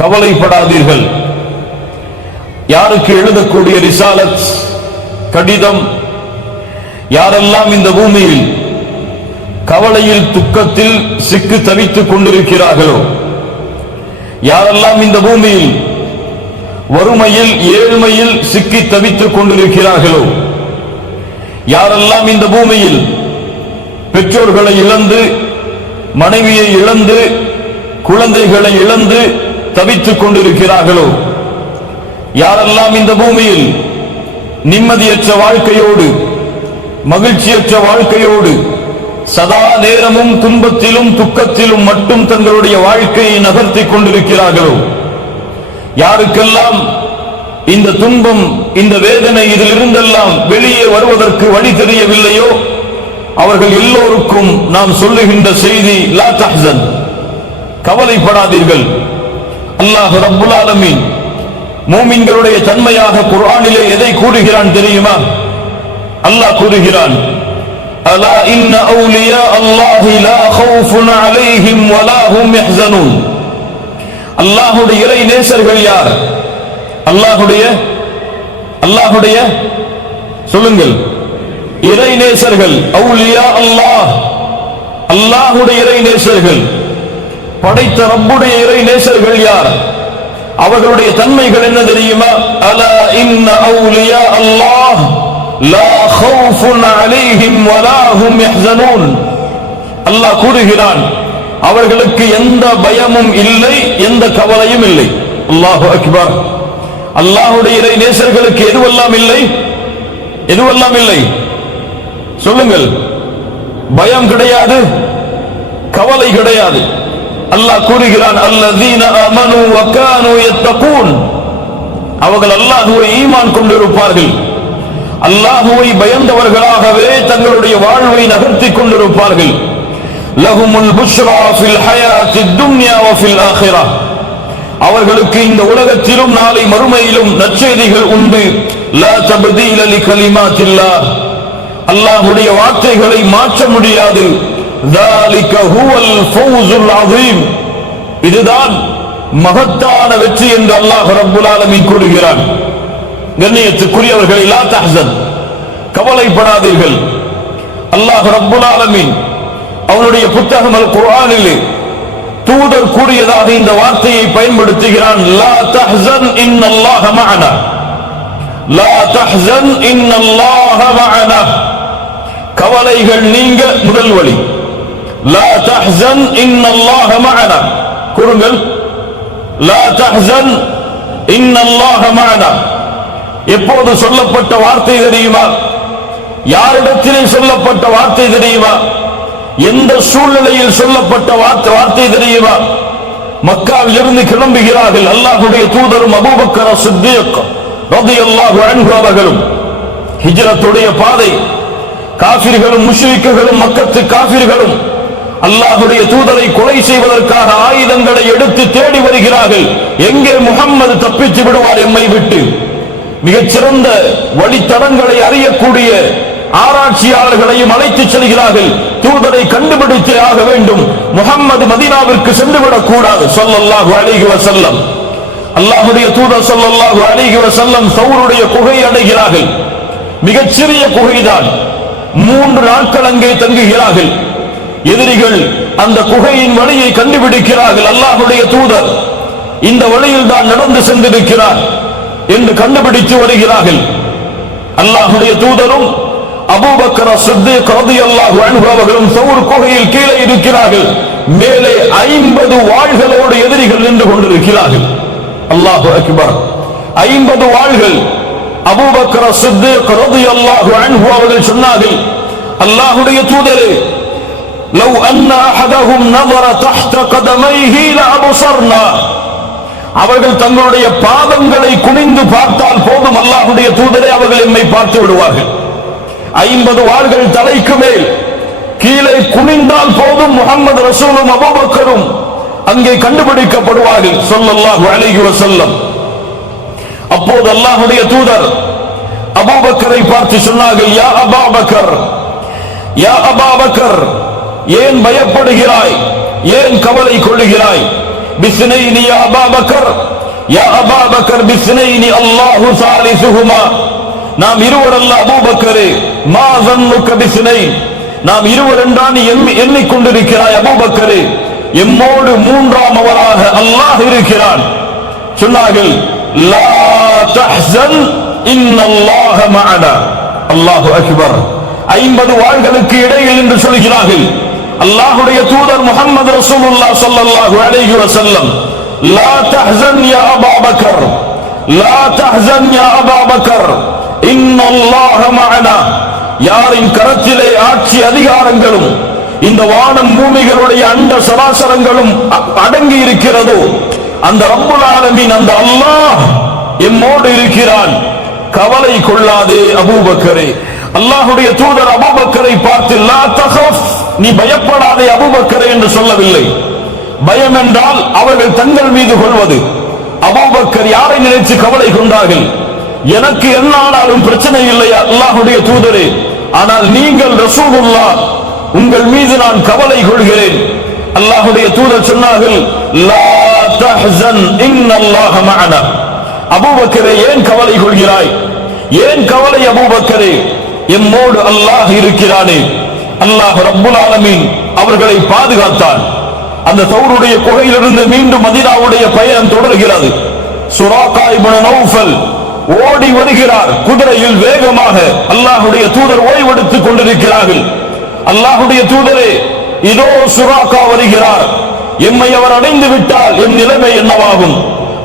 கவலைப்படாதீர்கள். யாருக்கு எழுதக்கூடிய ரிசாலத் கடிதம், யாரெல்லாம் இந்த பூமியில் கவலையில் துக்கத்தில் சிக்கு தவித்துக் கொண்டிருக்கிறார்களோ, யாரெல்லாம் இந்த பூமியில் வறுமையில் ஏழ்மையில் சிக்கி தவித்துக் கொண்டிருக்கிறார்களோ, யாரெல்லாம் இந்த பூமியில் பெற்றோர்களை இழந்து மனைவியை இழந்து குழந்தைகளை இழந்து தவித்துக் கொண்டிருக்கிறார்களோ, யாரெல்லாம் இந்த பூமியில் நிம்மதியற்ற வாழ்க்கையோடு மகிழ்ச்சியற்ற வாழ்க்கையோடு சதா நேரமும் துன்பத்திலும் துக்கத்திலும் மட்டும் தங்களுடைய வாழ்க்கையை நகர்த்திக் கொண்டிருக்கிறார்களோ, யாருக்கெல்லாம் இந்த துன்பம் இந்த வேதனை இதிலிருந்தெல்லாம் வெளியே வருவதற்கு வழி தெரியவில்லையோ, அவர்கள் எல்லோருக்கும் நாம் சொல்லுகின்ற செய்தி, லா தஹ்சன், கவலைப்படாதீர்கள். அல்லாஹ் ரப்புல் ஆலமீன் மூமின்களுடைய தன்மையாக குர்ஆனிலே எதை கூறுகிறான் தெரியுமா? அல்லாஹ் கூறுகிறான், அலா இன்ன அவுலியா அல்லாஹி லா கௌஃபுன் அலைஹிம் வலா ஹும் யஹ்ஸனூன். அல்லாஹ்வுடைய இறை நேசர்கள் யார்? அல்லாஹ்வுடைய சொல்லுங்கள், இறை நேசர்கள், அவுலியா அல்லாஹ், அல்லாஹ்வுடைய இறை நேசர்கள், படைத்த ரப்புடைய இறை நேசர்கள் யார்? அவர்களுடைய தன்மைகள் என்ன தெரியுமா? அலா இன்ன அவுலியா அல்லாஹ் லா கௌஃபுன் அலைஹிம் வலா ஹும் யஹ்ஸனூன். அல்லாஹ் கூறுகிறான், அவர்களுக்கு எந்த பயமும் இல்லை, எந்த கவலையும் இல்லை. அல்லாஹு அக்பர். அல்லாஹ்வுடைய இறை நேசர்களுக்கு எதுவெல்லாம் இல்லை? எதுவெல்லாம் இல்லை சொல்லுங்கள். பயம் கிடையாது, கவலை கிடையாது. அல்லாஹ் கூறுகிறான், அல்லதீன ஆமனூ வ கானூ யத்தகூன். அவர்கள் அல்லாஹ்வை ஈமான் கொண்டிருப்பார்கள், அல்லாஹ்வை பயந்தவர்களாகவே தங்களுடைய வாழ்வை நகர்த்திக் கொண்டிருப்பார்கள். லஹுமுல் புஷ்ரா ஃபில் ஹயாத்தித் துன்யா வ ஃபில் ஆখিরাহ. அவர்களுக்கு இந்த உலகத்திலும் நாளை மறுமையிலும் நற்செய்திகள் உண்டு. லா தப்தீல லிகலிமாத்தில்லாஹ். அல்லாஹ்வுடைய வார்த்தைகளை மாற்ற முடியாது. ذلك هو الفوز العظيم. இதுதான் மகத்தான வெற்றி என்று அல்லாஹ் ரப்புல் ஆலமீன் கூறுகிறான். கண்ணியத்துக்குரியவர்களே, லா தஹ்சன், கவலைப்படாதீர்கள். அல்லாஹ் ரப்புல் ஆலமீன் அவனுடைய புத்தகம் அல் குர்ஆனிலே தூதர் கூறியதாக இந்த வார்த்தையை பயன்படுத்துகிறான். லா தஹ்சன் இன்னல்லாஹ மஅனா. லா தஹ்சன் இன்னல்லாஹ மஅனா. கவலைகள் நீங்க முதல் வழி. லா தஹ்சன் இன்னல்லாஹ மஅனா. கூறுங்கள், லா தஹ்சன் இன்னல்லாஹ மஅனா. எப்போது சொல்லப்பட்ட வார்த்தை தெரியுமா? யாரிடத்திலே சொல்லப்பட்ட வார்த்தை தெரியுமா? எந்த சூழ்நிலையில் சொல்லப்பட்ட வார்த்தை தெரியுமா? மக்காவில் இருந்து கிளம்புகிறார்கள் அல்லாஹ்வுடைய தூதரும் அபூபக்கர் சித்தீக் ரலியல்லாஹு அன்ஹு அவர்களும். ஹிஜ்ரத்துடைய பாதை, காஃபிர்களும் முஷ்ரிக்குகளும் மக்கத்து காஃபிர்களும் அல்லாஹ்வுடைய தூதரை கொலை செய்வதற்காக ஆயுதங்களை எடுத்து தேடி வருகிறார்கள். எங்கே முஹம்மது தப்பித்து விடுவார் எம்மை விட்டு? மிகச்சிறந்த வழித்தடங்களை அறியக்கூடிய ஆராய்ச்சியாளர்களையும் அழைத்து செல்கிறார்கள். தூதரை கண்டுபிடித்தே ஆக வேண்டும், முஹம்மது மதீனாவிற்கு சென்றுவிடக் கூடாது. ஸல்லல்லாஹு அலைஹி வஸல்லம், அல்லாஹ்வுடைய தூதர் ஸல்லல்லாஹு அலைஹி வஸல்லம் சௌருடைய குகை அடைகிறார்கள். மிகச்சிறிய குகைதான். 3 நாட்கள் அங்கே தங்குகிறார்கள். எதிரிகள் அந்த குகையின் வழியை கண்டுபிடிக்கிறார்கள். அல்லாஹ்வுடைய தூதர் இந்த வழியில் தான் நடந்து சென்றிருக்கிறார் என்று கண்டுபிடித்து வருகிறார்கள். அல்லாஹ்வுடைய தூதரும் அபூபக்கர் சித்தீக் ரலியல்லாஹு அன்ஹு அவர்களும் சௌர் குகையில் கீழே இருக்கிறார்கள். மேலே 50 வாள்களோடு எதிரிகள் நின்று கொண்டிருக்கிறார்கள். அல்லாஹு அக்பர். 50 வாள்கள். அபூபக்கர் சித்தீக் ரலியல்லாஹு அன்ஹு அவர்கள் சொன்னார்கள், அல்லாஹ்வுடைய தூதரே, லவ் அன்ன அஹதஹும் நஸர தஹ்த கதமைஹி லஅப்ஸர்னா. அவர்கள் தங்களுடைய பாதங்களை குனிந்து பார்த்தால் போதும், அல்லாஹ்வுடைய தூதரே, அவர்கள் எம்மை பார்த்து விடுவார்கள். 50 வாள்கள் தலைக்கு மேல், கீழே குனிந்தால் போதும், முஹம்மது ரசூலும் அபூபக்கரும் அங்கே கண்டுபிடிக்கப்படுவார்கள். ஸல்லல்லாஹு அலைஹி வஸல்லம். அப்போது அல்லாஹ்வுடைய தூதர் அபூபக்கரை பார்த்து சொன்னார்கள், யா அபூபக்கர், யா அபூபக்கர், ஏன் பயப்படுகிறாய்? ஏன் கவலை கொள்ளுகிறாய்? பிஸ்னைனி யா அபா பக்கர் யா அபா பக்கர் பிஸ்னைனி அல்லாஹு சாலிசுஹுமா. நாம் இருவர் அல்ல அபூபக்கரே, மா ظنك பிஸ்னைன், நாம் இருவர் என்றான் நீ எண்ணிக்கொண்டிருக்கிறாய் அபூபக்கரே, எம்மோடு மூன்றாம் அவராக அல்லாஹ் இருக்கிறான். சொன்னார்கள் லா தஹ்சன் இன்னல்லாஹ மஅனா. அல்லாஹு அக்பர். 50 வாள்களுக்கு இடையில் என்று சொல்கிறார்கள். அல்லாஹ்வுடைய தூதர் முஹம்மது ரசூலுல்லாஹ் ஸல்லல்லாஹு அலைஹி வஸல்லம் லா தஹ்சன் யா அபா பக்கர், லா தஹ்சன் யா அபா பக்கர் இன்னல்லாஹ மஅனா. யாரின் கரத்திலே ஆட்சி அதிகாரங்களும் இந்த வானம் பூமிகளுடைய அண்ட சராசரங்களும் அடங்கி இருக்கிறதோ அந்த ரப்புல் ஆலமீன் அந்த அல்லாஹ் எம்மோடு இருக்கிறான், கவலை கொள்ளாதே அபூபக்கரே. அல்லாஹ்வுடைய தூதர் அபூபக்கரை பார்த்து லா தகஃப், நீ பயப்படாதே அபூபக்கரே என்று சொல்லவில்லை. பயம் என்றால் அவர்கள் தங்கள் மீது கொள்வது. அபூபக்கர் யாரை நினைத்து கவலை கொண்டார்கள்? எனக்கு என்ன ஆனாலும் பிரச்சனை இல்லை அல்லாஹ்வுடைய தூதரே, ஆனால் நீங்கள் ரசூலுல்லாஹ், உங்கள் மீது நான் கவலை கொள்கிறேன். அல்லாஹ்வுடைய தூதர் சொன்னார்கள் லா தஹ்சன் இன்னல்லாஹ மஅனா. அபூபக்கரே ஏன் கவலை கொள்கிறாய்? ஏன் கவலை அபூபக்கரே? எம்மோடு அல்லாஹ் இருக்கிறானே. அல்லாஹ் ரப்புல் ஆலமீன் அவர்களை பாதுகாத்தான். அந்த தௌருடைய குகையிலிருந்து மீண்டும் மதீனாவுடைய பயணம் தொடர்கிறது. சுராகா இப்னு நௌஃபல் ஓடி வருகிறார் குதிரையில் வேகமாக. அல்லாஹ்வுடைய தூதர் ஓய்வெடுத்துக் கொண்டிருக்கிறார்கள். அல்லாஹ்வுடைய தூதரே, இதோ சுராகா வருகிறார், எம்மை அவர் அடைந்து விட்டால் என் நிலைமை என்னவாகும்?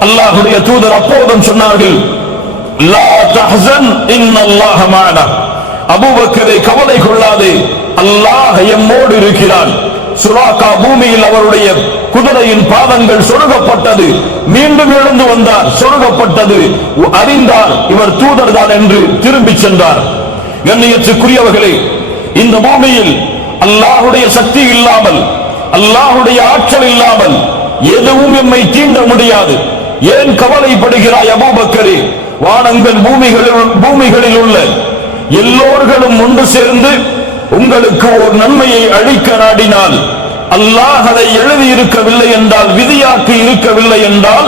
அல்லாஹ்வுடைய தூதர் அப்போதும் சொன்னார்கள் லா தஹ்சன் இன்னல்லாஹ மஅனா. அபூபக்கரை கவலை கொள்ளாதே, அல்லாஹ் எம்மோடு இருக்கிறான். சுராகா பூமியில் அவருடைய குதிரையின் பாதங்கள் சொருகப்பட்டது. மீண்டும் எழுந்து வந்தார், சொருகப்பட்டது. அறிந்தார் இவர் தூதர் தான் என்று திரும்பி சென்றார். கண்ணியத்துக்குரியவர்களே, இந்த பூமியில் அல்லாஹ்வுடைய சக்தி இல்லாமல், அல்லாஹ்வுடைய ஆற்றல் இல்லாமல் எதுவும் எம்மை தீண்ட முடியாது. ஏன் கவலைப்படுகிறாய் அபூபக்கரே? வானங்கள் பூமிகளில் உள்ள எல்லோர்களும் ஒன்று சேர்ந்து உங்களுக்கு ஒரு நன்மையை அளிக்க நாடினால், அல்லாஹ் அதை எழுதி இருக்கவில்லை என்றால், விதியாக்கி இருக்கவில்லை என்றால்,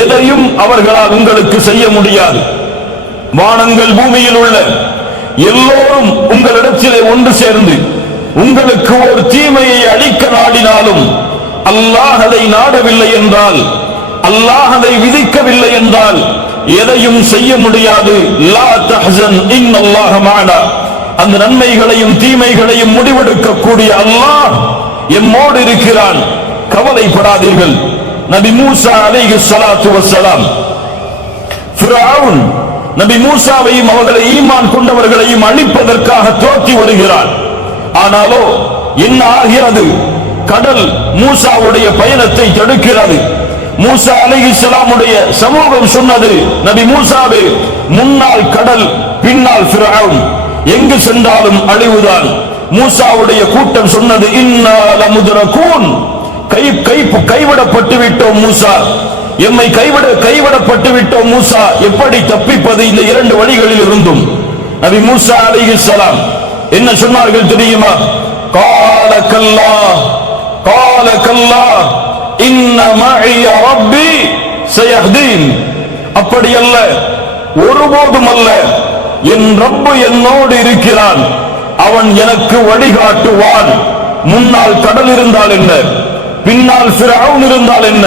எதையும் அவர்களால் உங்களுக்கு செய்ய முடியாது. வானங்கள் பூமியில் உள்ள எல்லோரும் உங்களிடத்திலே ஒன்று சேர்ந்து உங்களுக்கு ஒரு தீமையை அளிக்க நாடினாலும், அல்லாஹ் அதை நாடவில்லை என்றால், அல்லாஹ் அதை விதிக்கவில்லை என்றால் எதையும் செய்ய முடியாது. லா தஹ்சன் இன்னல்லாஹ மஅனா. அந்த நன்மைகளையும் தீமைகளையும் முடிவெடுக்கக்கூடிய அல்லாஹ் எம்மோடு இருக்கிறான், கவலைப்படாதீர்கள். நபி மூசா அலைஹிஸ்ஸலாத்து வஸ்ஸலாம் ஃபிரௌன் நபி மூசாவையும் அவர்களை ஈமான் கொண்டவர்களையும் அழிப்பதற்காக துரத்தி வருகிறான். ஆனாலோ என்ன ஆகிறது? கடல் மூசாவுடைய பயணத்தை தடுக்கிறது. மூசா அலைஹிஸ்ஸலாமுடைய சமூகம் சொன்னது, நபி மூசாவே, முன்னால் கடல், பின்னால் ஃபிரௌன், எங்கு சென்றாலும் அழிவுதான். மூசாவுடைய கூட்டம் சொன்னது இன்னா லமுத்ரகூன், கைவிடப்பட்டு விட்டோம் மூசா, எம்மை கைவிடப்பட்டு விட்டோம் மூசா, எப்படி தப்பிப்பது இந்த இரண்டு வழிகளில் இருந்தும்? நபி மூசா அலைஹிஸ்ஸலாம் என்ன சொன்னார்கள் தெரியுமா? கால கல்லா, கால கல்லா இன்ன மஇய ரப்பி சயஹ்தீன். அப்படி அல்ல, ஒருபோதும் அல்ல, என் ரப்பு என்னோடு இருக்கிறான், அவன் எனக்கு வழிகாட்டுவான். முன்னால் கடல் இருந்தால் என்ன, பின்னால் ஃபிரௌன் இருந்தால் என்ன,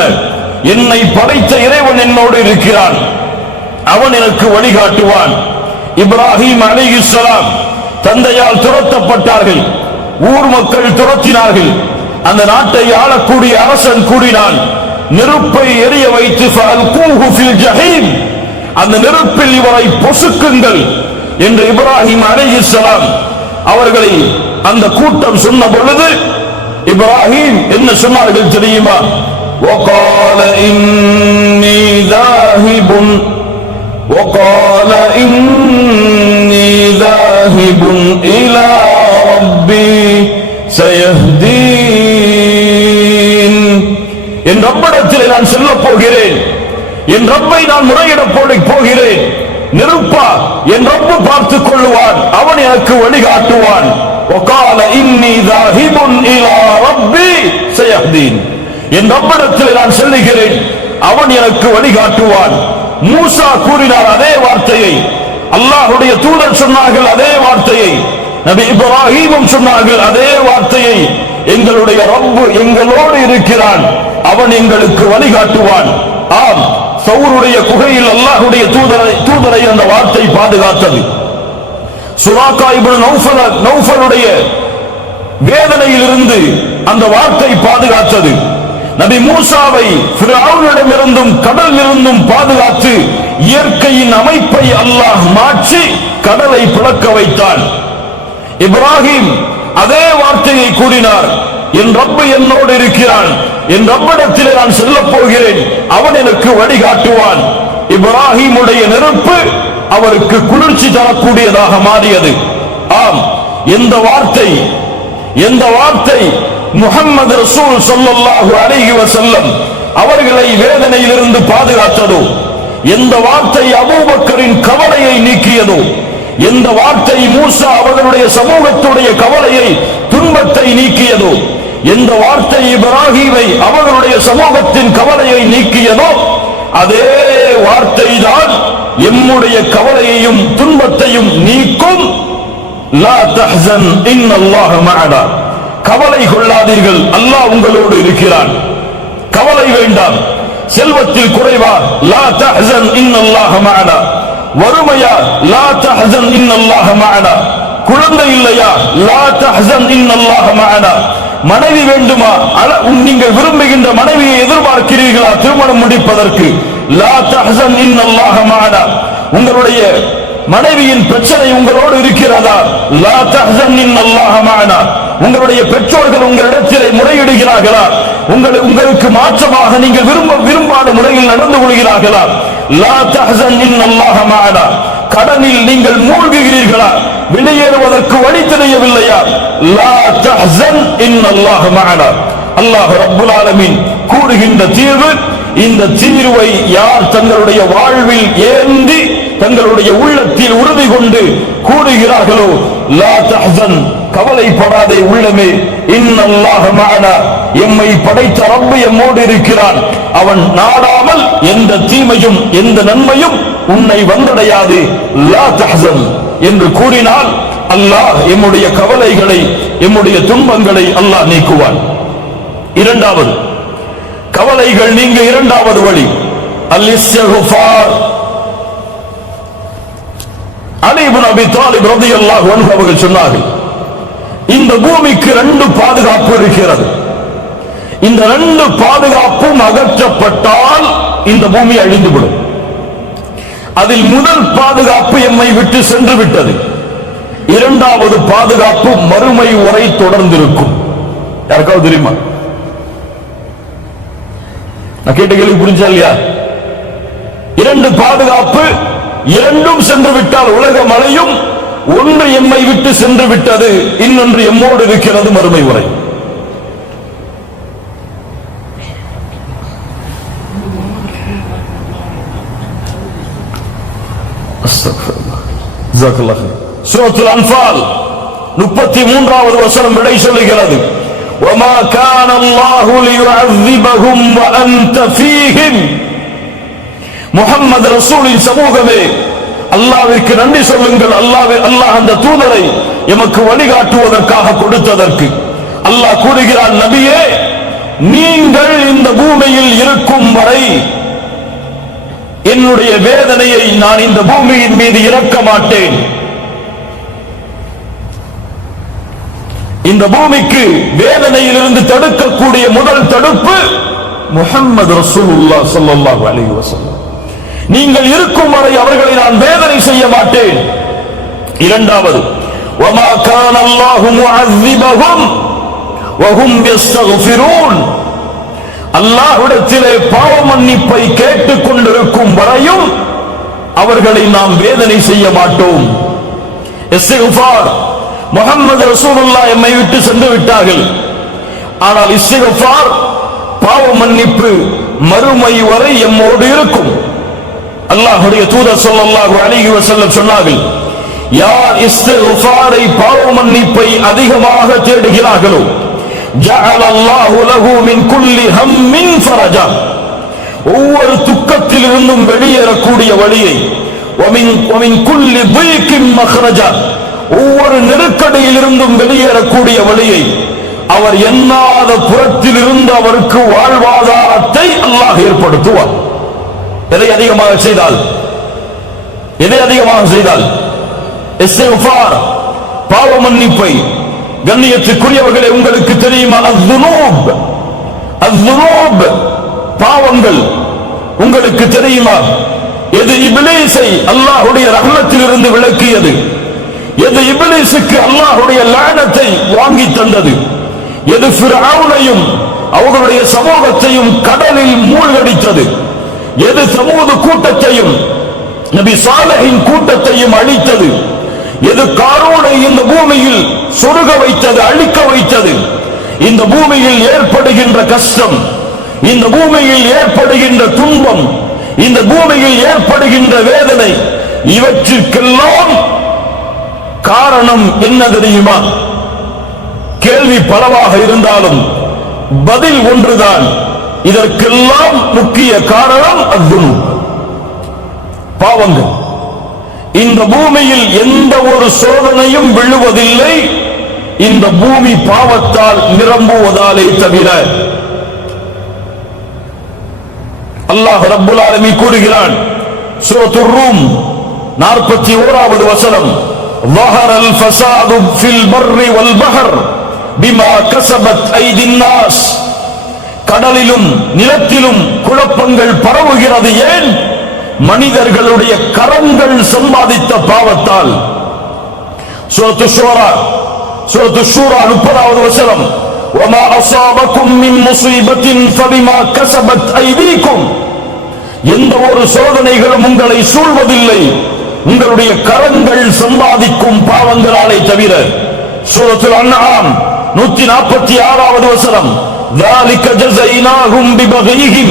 என்னை படைத்த இறைவன் என்னோடு இருக்கிறான், அவன் எனக்கு வழிகாட்டுவான். இப்ராஹிம் அலைஹிஸ்ஸலாம் தந்தையால் துரத்தப்பட்டார்கள், ஊர் மக்கள் துரத்தினார்கள். அந்த நாட்டை ஆளக்கூடிய அரசன் கூறினான், நெருப்பை எரிய வைத்து ஃபஅல்கூஹு ஃபில் ஜஹீம், அந்த நெருப்பில் இவரை பொசுக்குங்கள் என்று இப்ராஹிம் அலைஹிஸ்ஸலாம் அவர்களை அந்த கூட்டம் சொன்ன பொழுது இப்ராஹிம் என்ன சொன்னார்கள் தெரியுமா? وقال إني ذاهب وقال إني ذاهب إلى ربي سيهدين. என் ரப்பிடத்தில் நான் செல்ல போகிறேன், என் ரப்பை நான் முறையிட போகிறேன். நெருப்பா, என் ரப்பு பார்த்துக் கொள்ளுவான், அவன் எனக்கு வழிகாட்டுவான். وقال إني ذاهب إلى ربي سيهدين. என் ரப்பிடத்தில் நான் செல்லுகிறேன், அவன் எனக்கு வழிகாட்டுவான். மூசா கூறினார் அதே வார்த்தையை, அல்லாஹ்வுடைய தூதர் சொன்னார்கள் அதே வார்த்தையை, நபி இப்ராஹீமும் சொன்னார்கள் அதே வார்த்தையை. எங்களுடைய ரப்பு எங்களோடு இருக்கிறான், அவன் எங்களுக்கு வழிகாட்டுவான். ஆம், சௌருடைய குகையில் அல்லாஹ்வுடைய தூதரை அந்த வார்த்தை பாதுகாத்தது. சுராகா இப்னு நௌஃபலுடைய வேதனையில் இருந்து அந்த வார்த்தை பாதுகாத்தது. நபி மூசாவை ஃபிரௌனிடமிருந்தும் கடலிலிருந்தும் பாதுகாத்து இயற்கையின் அமைப்பை அல்லாஹ் மாற்றி கடலை பிளக்க வைத்தான். இப்ராஹிம் அதே வார்த்தையை கூறினார், என் ரப்பு என்னோடு இருக்கிறான், என் ரப்பிடத்திலே நான் செல்லப் போகிறேன், அவன் எனக்கு வழிகாட்டுவான். இப்ராஹிமுடைய நெருப்பு அவருக்கு குளிர்ச்சி தரக்கூடியதாக மாறியது. ஆம், எந்த வார்த்தை முஹம்மது ரசூல் ஸல்லல்லாஹு அலைஹி வஸல்லம் அவர்களை வேதனையிலிருந்து பாதுகாத்ததோ, எந்த வார்த்தை அபூபக்கரின் கவலையை நீக்கியதோ, எந்த வார்த்தை மூசா அவர்களுடைய சமூகத்துடைய கவலையை துன்பத்தை நீக்கியதோ, எந்த வார்த்தை இப்ராஹீமை அவர்களுடைய சமூகத்தின் கவலையை நீக்கியதோ, அதே வார்த்தை தான் எம்முடைய கவலையையும் துன்பத்தையும் நீக்கும். லா தஹ்சன் இன்னல்லாஹ மஅனா, கவலை கொள்ளாதீர்கள், அல்லாஹ் உங்களோடு இருக்கிறான். கவலை வேண்டாம். செல்வத்தில் குறைவா, லா தஹ்சன் இன்னல்லாஹ மஅனா. வறுமையா, லா தஹ்சன் இன்னல்லாஹ மஅனா. குழந்தை இல்லையா, லா தஹ்சன் இன்னல்லாஹ மஅனா. மனைவி வேண்டுமா, நீங்கள் விரும்புகின்ற மனைவியை எதிர்பார்க்கிறீர்களா திருமணம் முடிப்பதற்கு, லா தஹ்சன் இன்னல்லாஹ மஅனா. உங்களுடைய மனைவியின் பிரச்சனை உங்களோடு இருக்கிறதா, லா தஹ்சன் இன்னல்லாஹ மஅனா. உங்களுடைய பெற்றோர்கள் உங்களிடத்திலே முறையிடுகிறார்களா, உங்களுக்கு மாற்றமாக நீங்கள் விரும்பாத முறையில் நடந்து கொள்கிறார்களா, லா தஹ்சன் இன்னல்லாஹ மஅனா. கடனில் நீங்கள் மூழ்குகிறீர்களா, வெளியேறுவதற்கு வழி தெரியவில்லையா, லா தஹ்சன் இன்னல்லாஹ மஅனா. அல்லாஹ் ரப்புல் ஆலமீன் கூறுகின்ற தீர்வு, இந்த தீர்வை யார் தங்களுடைய வாழ்வில் ஏந்தி தங்களுடைய உள்ளத்தில் உறுதி கொண்டு கூறுகிறார்களோ, லா தஹ்சன், கவலைப்படாதே உள்ளமே, இன்னல்லாஹ மஅனா, எம்மை படைத்த ரப்பு எம்மோடு இருக்கிறான், அவன் நாடாமல் எந்த தீமையும் எந்த நன்மையும் உன்னை வந்தடையாது, லா தஹ்சன் என்று கூறினால் அல்லாஹ் எம்முடைய கவலைகளை எம்முடைய துன்பங்களை அல்லாஹ் நீக்குவான். இரண்டாவது கவலைகள் நீங்க இரண்டாவது வழி அல்-இஸ்திக்ஃபார். அலி இப்னு அபி தாலிப் ரலியல்லாஹு அன்ஹு அவர்கள் சொன்னார்கள், இந்த பூமிக்கு ரெண்டு பாதுகாப்பு இருக்கிறது, இந்த ரெண்டு பாதுகாப்பும் அகற்றப்பட்டால் இந்த பூமி அழிந்துவிடும். அதில் முதல் பாதுகாப்பு எம்மை விட்டு சென்று விட்டது, இரண்டாவது பாதுகாப்பு மறுமை வரை தொடர்ந்திருக்கும். யாருக்காவது தெரியுமா? நான் கேட்ட கேள்வி புரிஞ்சா இல்லையா? இரண்டு பாதுகாப்பு, இரண்டும் சென்று விட்டால் உலகம் அழியும். ஒன்று எம்மை விட்டு சென்று விட்டது, இன்னொன்று எம்மோடு இருக்கிறது மறுமை வரை. சூரத்துல் அன்ஃபால் 33வது வசனம் விடை சொல்லுகிறது, وَمَا كَانَ اللَّهُ لِيُعَذِّبَهُمْ وَأَنْتَ فِيهِمْ. முஹம்மது ரசூலின் சமூகமே, அல்லாஹ்விற்கு நன்றி சொல்லுங்கள். அல்லாஹ் அந்த தூதரை எமக்கு வழிகாட்டுவதற்காக கொடுத்ததற்கு. அல்லாஹ் கூறுகிறான், நபியே, நீங்கள் இந்த பூமியில் இருக்கும் வரை என்னுடைய வேதனையை நான் இந்த பூமியின் மீது இறக்க மாட்டேன். இந்த பூமிக்கு வேதனையிலிருந்து தடுக்கக்கூடிய முதல் தடுப்பு முஹம்மது ரசூலுல்லாஹ் ஸல்லல்லாஹு அலைஹி வஸல்லம். நீங்கள் இருக்கும் வரை அவர்களை நான் வேதனை செய்ய மாட்டேன். இரண்டாவது, وَمَا كَانَ اللَّهُ مُعَذِّبَهُمْ وَهُمْ يَسْتَغْفِرُونَ. அல்லாஹ்விடத்திலே பாவ மன்னிப்பை கேட்டுக் கொண்டிருக்கும் வரையும் அவர்களை நாம் வேதனை செய்ய மாட்டோம். இஸ்திக்ஃபார், முஹம்மது ரசூலுல்லாஹ் எம்மை விட்டு சென்று விட்டார்கள், ஆனால் இஸ்திக்ஃபார், பாவ மன்னிப்பு மறுமை வரை எம்மோடு இருக்கும். அல்லாஹ்வுடைய தூதர் ஸல்லல்லாஹு அலைஹி வஸல்லம் சொன்னார்கள், யார் இஸ்திக்ஃபாரை பாவ மன்னிப்பை அதிகமாக தேடுகிறார்களோ ஜஅல அல்லாஹு லஹு மின் குல்லி ஹம்மின் ஃபரஜா, ஒவ்வொரு துக்கத்தில் இருந்தும் வெளியேறக்கூடிய வழியை, வமின் குல்லி ضيقின் மக்ரஜா, ஒவ்வொரு நெருக்கடியில் இருந்தும் வெளியேறக்கூடிய வழியை, அவர் எண்ணாத புறத்தில் இருந்து அவருக்கு வாழ்வாதாரத்தை அல்லாஹ் ஏற்படுத்துவார். எதை அதிகமாக செய்தால் இஸ்திக்ஃபார், பாவ மன்னிப்பை. கண்ணியத்துக்குரியவர்களே, உங்களுக்கு தெரியுமா அஸ்ஸுனூப் பாவங்கள் உங்களுக்கு தெரியுமா? எது இப்லீஸை அல்லாஹ்வுடைய ரஹ்மத்தில் இருந்து விலக்கியது, எது இப்லீஸுக்கு அல்லாஹ்வுடைய லானத்தை வாங்கி தந்தது, எது ஃபிர்அவுனையும் அவர்களுடைய சமூகத்தையும் கடலில் மூழ்கடித்தது, எது சமூக கூட்டத்தையும் நபி சாலிஹின் கூட்டத்தையும் அழித்தது, எது காரூனை இந்த பூமியில் சொருக வைத்தது, அழிக்க வைத்தது, இந்த பூமியில் ஏற்படுகின்ற கஷ்டம், இந்த பூமியில் ஏற்படுகின்ற துன்பம், இந்த பூமியில் ஏற்படுகின்ற வேதனை, இவற்றிற்கெல்லாம் காரணம் என்ன தெரியுமா? கேள்வி பலவாக இருந்தாலும் பதில் ஒன்றுதான். இதற்கெல்லாம் முக்கிய காரணம் அஸ்ஸுனூப், பாவங்கள். இந்த பூமியில் எந்த ஒரு சோதனையும் விழுவதில்லை, இந்த பூமி பாவத்தால் நிரம்புவதாலே தவிர. அல்லாஹ் ரப்புல் ஆலமீன் கூறுகிறான் சூரத்துர் ரூம் 41வது வசனம், ظهر الفساد في البر والبحر بما كسبت ايدي الناس, கடலிலும் நிலத்திலும் குழப்பங்கள் பரவுகிறது. ஏன்? மனிதர்களுடைய கரங்கள் சம்பாதித்த பாவத்தால். சூரத்து ஷூரா 30வது வசனம், وما اصابكم من مصيبه فبما كسبت ايديكم, எந்த ஒரு சோதனைகளும் உங்களை சூழ்வதில்லை, உங்களுடைய கரங்கள் சம்பாதிக்கும் பாவங்களாலே தவிர. சூரத்துல் அன்ஆம் 146வது வசனம், ذلك جزيناهم ببغيهم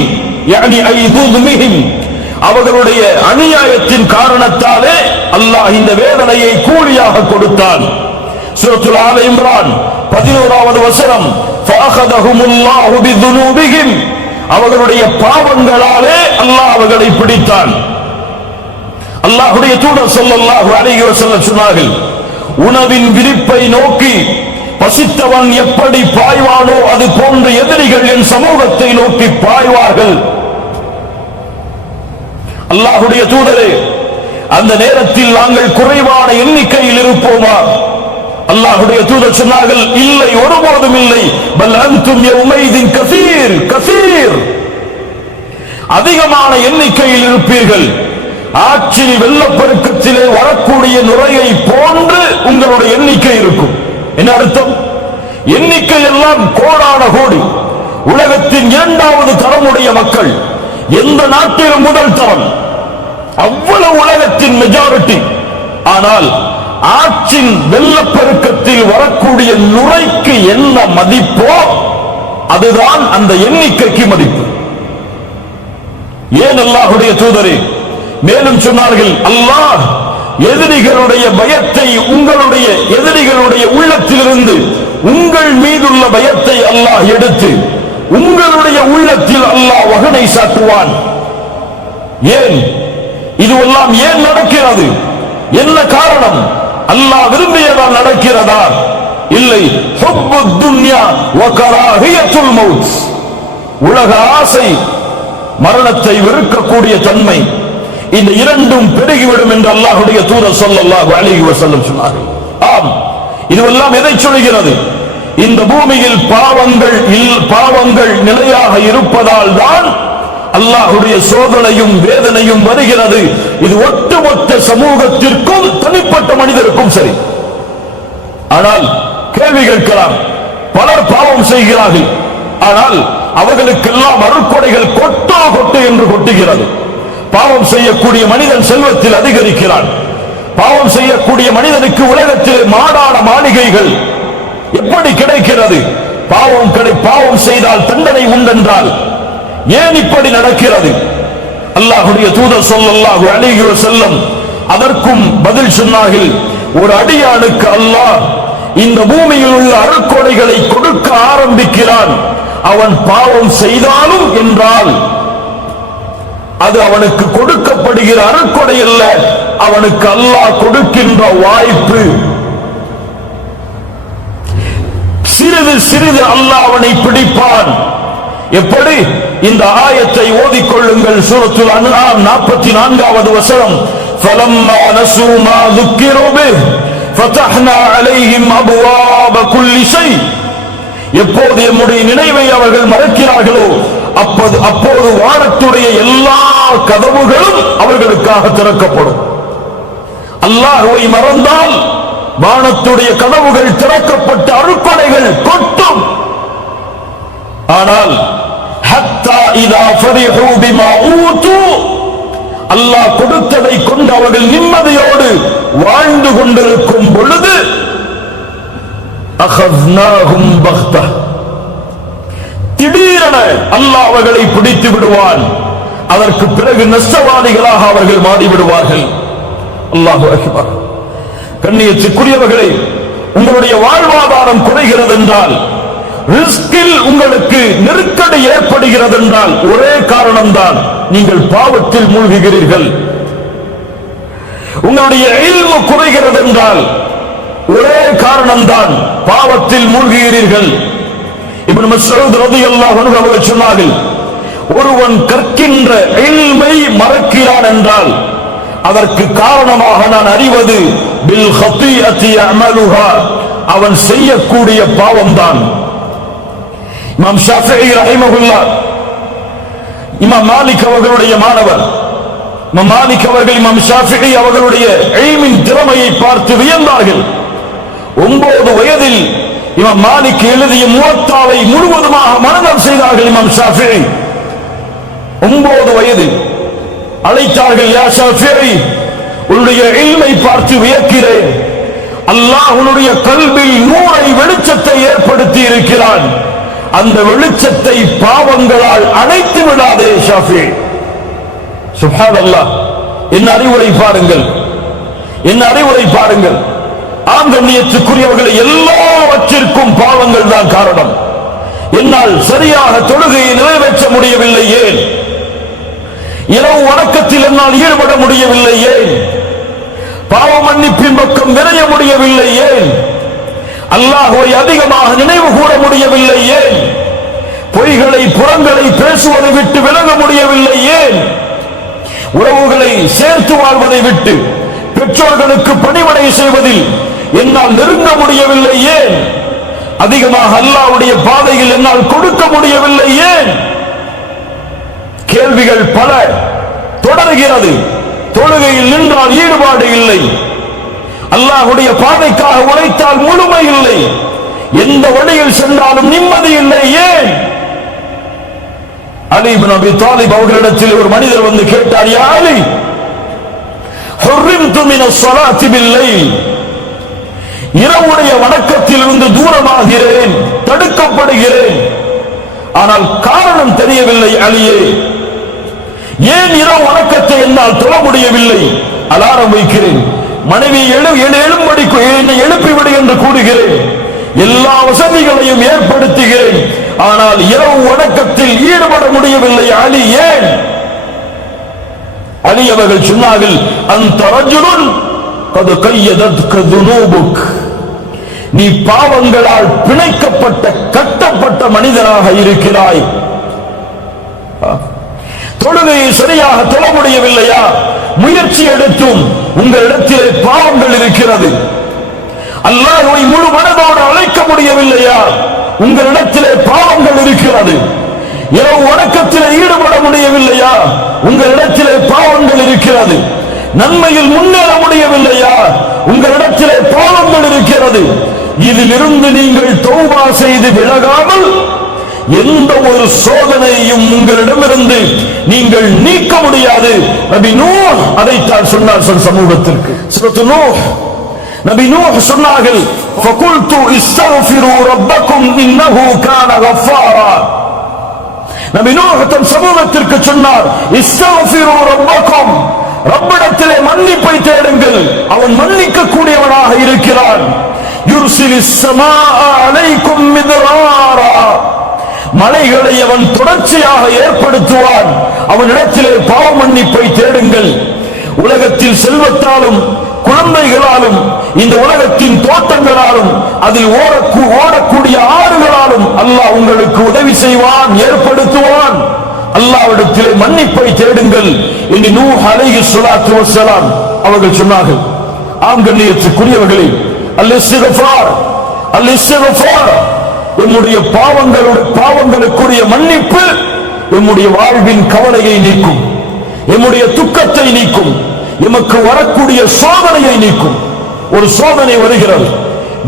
يعني اي ظلمهم, அவர்களுடைய அநியாயத்தின் காரணத்தாலே அல்லாஹ் இந்த வேதனையை கூலியாக கொடுத்தான். சூரத்துல் ஆல இம்ரான் 11வது வசனம், فاخذهم الله بذنوبهم, அவர்களுடைய பாவங்களாலே அல்லாஹ் அவர்களை பிடித்தான். அல்லாஹ்வுடைய தூதர் ஸல்லல்லாஹு அலைஹி வஸல்லம் சொன்னார்கள், உணவின் விரிப்பை நோக்கி பசித்தவன் எப்படி பாய்வானோ அது போன்ற எதிரிகள் என் சமூகத்தை நோக்கி பாய்வார்கள். அல்லாஹ்வுடைய தூதரே, அந்த நேரத்தில் நாங்கள் குறைவான எண்ணிக்கையில் இருப்போமா? அல்லாஹ்வுடைய தூதர் சொன்னார்கள், இல்லை, ஒருபோதும் இல்லை. பல் அன்தும் யௌமைதின் கஸீர் கஸீர், அதிகமான எண்ணிக்கையில் இருப்பீர்கள். ஆற்றில் வெள்ளப்பெருக்கத்திலே வரக்கூடிய நுரையை போன்று உங்களுடைய எண்ணிக்கை இருக்கும். என்ன அர்த்தம்? எண்ணிக்கை எல்லாம் கோடான கோடி. உலகத்தின் 2வது தரமுடைய மக்கள், எந்த நாட்டிலும் முதல் தரம், அவ்வளவு உலகத்தின் மெஜாரிட்டி. ஆனால் ஆற்றின் வெள்ளப்பெருக்கத்தில் வரக்கூடிய நுரைக்கு என்ன மதிப்போ அதுதான் அந்த எண்ணிக்கைக்கு மதிப்பு. ஏன் அல்லாஹ்வுடைய தூதரே மேலும் சொன்னார்கள், அல்லாஹ் எதிரிகளுடைய பயத்தை, உங்களுடைய எதிரிகளுடைய உள்ளத்திலிருந்து உங்கள் மீதுள்ள பயத்தை அல்லாஹ் எடுத்து உங்களுடைய உள்ளத்தில் அல்லாஹ் வகனை சாட்டுவான். ஏன் இதுவெல்லாம் ஏன் நடக்கிறது? என்ன காரணம்? அல்லாஹ் விரும்பியதால் நடக்கிறதா? இல்லை. ஹுப்புத் துன்யா வ கராஹியத்துல் மௌத், உலக ஆசை, மரணத்தை வெறுக்கக்கூடிய தன்மை, இந்த இரண்டும் பெருகிவிடும் என்று அல்லாஹ்வுடைய தூதர் ஸல்லல்லாஹு அலைஹி வஸல்லம் சொன்னார்கள். ஆம், இதுவெல்லாம் எதை சொல்கிறது? இந்த பூமியில் பாவங்கள் நிலையாக இருப்பதால் தான் அல்லாஹ்வுடைய சோதனையும் வேதனையும் வருகிறது. இது ஒட்டுமொத்த சமூகத்திற்கும் தனிப்பட்ட மனிதருக்கும் சரி. ஆனால் கேள்வி கேட்கலாம், பலர் பாவம் செய்கிறார்கள், ஆனால் அவர்களுக்கெல்லாம் அருட்கொடைகள் கொட்டோ கொட்டு என்று கொட்டுகிறது. பாவம் செய்யக்கூடிய மனிதன் செல்வத்தில் அதிகரிக்கிறான். பாவம் செய்யக்கூடிய மனிதனுக்கு உலகத்திலே மாடான மாளிகைகள் எப்படி கிடைக்கிறது? பாவம் செய்தால் தண்டனை உண்டென்றால் ஏன் இப்படி நடக்கிறது? அல்லாஹ்வுடைய தூதர் ஸல்லல்லாஹு அலைஹி வஸல்லம் அதற்கும் பதில் சொன்னார்கள். ஒரு அடியானுக்கு அல்லாஹ் இந்த பூமியில் உள்ள அருட்கொடைகளை கொடுக்க ஆரம்பிக்கிறான். அவன் பாவம் செய்தாலும் என்றால் அது அவனுக்கு கொடுக்கப்படுகிற அருட்கொடை அல்ல, அவனுக்கு அல்லாஹ் கொடுக்கின்ற வாய்ப்பு. சிறிது சிறிது அல்லாஹ் அவனை பிடிப்பான். எப்படி? இந்த ஆயத்தை ஓதிக்கொள்ளுங்கள். சூரத்துல் அன்ஆம் 44வது வசனம். فَلَمَّا نَسُوا مَا ذُكِّرُوا بِهِ فَتَحْنَا عَلَيْهِمْ أَبْوَابَ كُلِّ شَيْءٍ. எப்போது நம்முடைய நினைவை அவர்கள் மறக்கிறார்களோ அப்போது வானத்துடைய எல்லா கதவுகளும் அவர்களுக்காக திறக்கப்படும். அல்லாஹ்வை மறந்தால் வானத்துடைய கதவுகள் திறக்கப்பட்ட அருட்கொடைகள் கொட்டும். ஆனால் ஹத்தா இதா ஃபரிஹு பிமா ஊது, அல்லாஹ் கொடுத்ததை கொண்டு அவர்கள் நிம்மதியோடு வாழ்ந்து கொண்டிருக்கும் பொழுது அகஸ்னாஹும் பக்தா, திடீரென அல்லாஹ் அவர்களை பிடித்து விடுவான். அதற்கு பிறகு நஷ்டவாதிகளாக அவர்கள் மாறிவிடுவார்கள். அல்லாஹு அக்பர். கண்ணியத்துக்குரியவர்களே, உங்களுடைய வாழ்வாதாரம் குறைகிறது என்றால், ரிஸ்கில் உங்களுக்கு நெருக்கடி ஏற்படுகிறது என்றால் ஒரே காரணம்தான், நீங்கள் பாவத்தில் மூழ்குகிறீர்கள். உங்களுடைய இல்மு குறைகிறது என்றால் ஒரே காரணம்தான், பாவத்தில் மூழ்குகிறீர்கள். இப்னு மஸ்ஊத் ரலியல்லாஹு அன்ஹு அவர்கள் சொன்னார்கள், ஒருவன் கற்கின்ற இல்மை மறக்கிறான் என்றால் அதற்கு காரணமாக நான் அறிவது பில் ஹதீஅத்தி அமலுஹா, அவன் செய்யக்கூடிய பாவம்தான். இமாம் ஷாஃபிஈ ரஹிமஹுல்லாஹ், இமாம் மாலிக் அவர்களுடைய மாணவர். இமாம் மாலிக் அவர்கள் இமாம் ஷாஃபிஈ அவர்களுடைய இல்மின் திறமையை பார்த்து வியந்தார்கள். 9 வயதில் இமாம் மாலிக் எழுதிய முவத்தாவை முழுவதுமாக மனனம் செய்தார்கள். இமாம் ஷாஃபிஈ 9 வயதில் அழைத்தார்கள், யா ஷாஃபிஈ, உன்னுடைய இல்மை பார்த்து வியக்கிறேன். அல்லாஹ் உன்னுடைய கல்வில் நூரை வெளிச்சத்தை ஏற்படுத்தி இருக்கிறான். அந்த வெளிச்சத்தை பாவங்களால் அணைத்து விடாதே ஷாஃபிஈ. சுப்ஹானல்லாஹ். என்ன அறிவுரை பாருங்கள், என்ன அறிவுரை பாருங்கள். ஆங்கண்ணியத்துக்குரியவர்களை எல்லாவற்றிற்கும் பாவங்கள் தான் காரணம். என்னால் சரியாக தொழுகையை நிறைவேற்ற முடியவில்லை, ஏன்? இரவு வணக்கத்தில் என்னால் ஈடுபட முடியவில்லை, ஏன்? பாவ மன்னிப்பின் பக்கம் விரைய முடியவில்லை, ஏன்? அல்லாஹ்வை அதிகமாக நினைவு கூற முடியவில்லை, ஏன்? பொய்களை புறங்களை பேசுவதை விட்டு விலக முடியவில்லை, ஏன்? உறவுகளை சேர்த்து வாழ்வதை விட்டு பெற்றோர்களுக்கு பணிவிடை செய்வதில் என்னால் நெருங்க முடியவில்லை, ஏன்? அதிகமாக அல்லாஹ்வுடைய பாதையில் என்னால் கொடுக்க முடியவில்லை, ஏன்? கேள்விகள் பல தொடர்கிறது. தொழுகையில் நின்றால் ஈடுபாடு இல்லை, அல்லாஹ்வுடைய பாதைக்காக உழைத்தால் முழுமை இல்லை, எந்த வழியில் சென்றாலும் நிம்மதி இல்லை, ஏன்? அலி இப்னு அபி தாலிப் அவர்களிடத்தில் ஒரு மனிதர் வந்து கேட்டார், யா அலி, ஹுர்ரிம்து மினஸ் ஸலாத்தி பில்-லைல், இரவுடைய வணக்கத்தில் இருந்து தூரமாகிறேன், தடுக்கப்படுகிறேன், ஆனால் காரணம் தெரியவில்லை அலியே. ஏன் இரவு வணக்கத்தை என்னால் தொழ முடியவில்லை? அலாரம் வைக்கிறேன், மனைவி எழும்படி என்னை எழுப்பிவிடு என்று கூறுகிறேன், எல்லா வசதிகளையும் ஏற்படுத்துகிறேன், ஆனால் இரவு வணக்கத்தில் ஈடுபட முடியவில்லை அலி, ஏன்? அலி அவர்கள் சொன்னார்கள், அந்த ரஜுலுன் கது கையதத்க துனூபுக், நீ பாவங்களால் பிணைக்கப்பட்ட கட்டப்பட்ட மனிதனாக இருக்கிறாய். தொழுகையை சரியாக தொழ முடியவில்லையா? முயற்சி எடுத்தும் உங்களிடத்திலே பாவங்கள் இருக்கிறது. அல்லாஹ்வை முழு மனதோடு அழைக்க முடியவில்லையா? உங்களிடத்திலே பாவங்கள் இருக்கிறது. இரவு வணக்கத்திலே ஈடுபட முடியவில்லையா? உங்களிடத்திலே பாவங்கள் இருக்கிறது. நன்மையில் முன்னேற முடியவில்லையா? உங்களிடத்திலே பாவங்கள் இருக்கிறது. இதிலிருந்து நீங்கள் தௌபா செய்து விலகாமல் எந்த ஒரு சோதனையும் உங்களிடமிருந்து நீங்கள் நீக்க முடியாது. நபி நூஹ் அதைத்தான் சொன்னார் சமூகத்திற்கு. சூரத்து நூஹ், நபி நூஹ் சொன்னார்கள், ஃபகுல்து இஸ்தக்ஃபிரு ரப்பக்கும் இன்னஹு கான கஃபாரா. நபி நூஹ் தன் சமூகத்திற்கு சொன்னார், இஸ்தக்ஃபிரு ரப்பக்கும், ரப்பிடத்திலே மன்னிப்பை தேடுங்கள், அவன் மன்னிக்க கூடியவனாக இருக்கிறான். யுர்சிலிஸ் ஸமாஅ அலைக்கும் மித்ராரா, மலைகளை அவன் தொடர்ச்சியாக ஏற்படுத்துவான். அவனிடத்திலே பாவ மன்னிப்பை தேடுங்கள். உலகத்தில் செல்வத்தாலும் குழந்தைகளாலும் இந்த உலகத்தின் தோட்டங்களாலும் அதில் ஓடக்கூடிய ஆறுகளாலும் அல்லாஹ் உங்களுக்கு உதவி செய்வான், ஏற்படுத்துவான். அல்லாஹ்விடத்திலே மன்னிப்பை தேடுங்கள் என்று நூஹ் அலைஹிஸ்ஸலாத்து வஸ்ஸலாம் அவர்கள் சொன்னார்கள். ஆம் கண்ணியத்துக்குரியவர்களே, அல்-இஸ்திக்ஃபார் அல்-இஸ்திக்ஃபார் நம்முடைய பாவங்களுக்குரிய மன்னிப்பு நம்முடைய வாழ்வின் கவலையை நீக்கும், நம்முடைய துக்கத்தை நீக்கும், எமக்கு வரக்கூடிய சோதனையை நீக்கும். ஒரு சோதனை வருகிறது,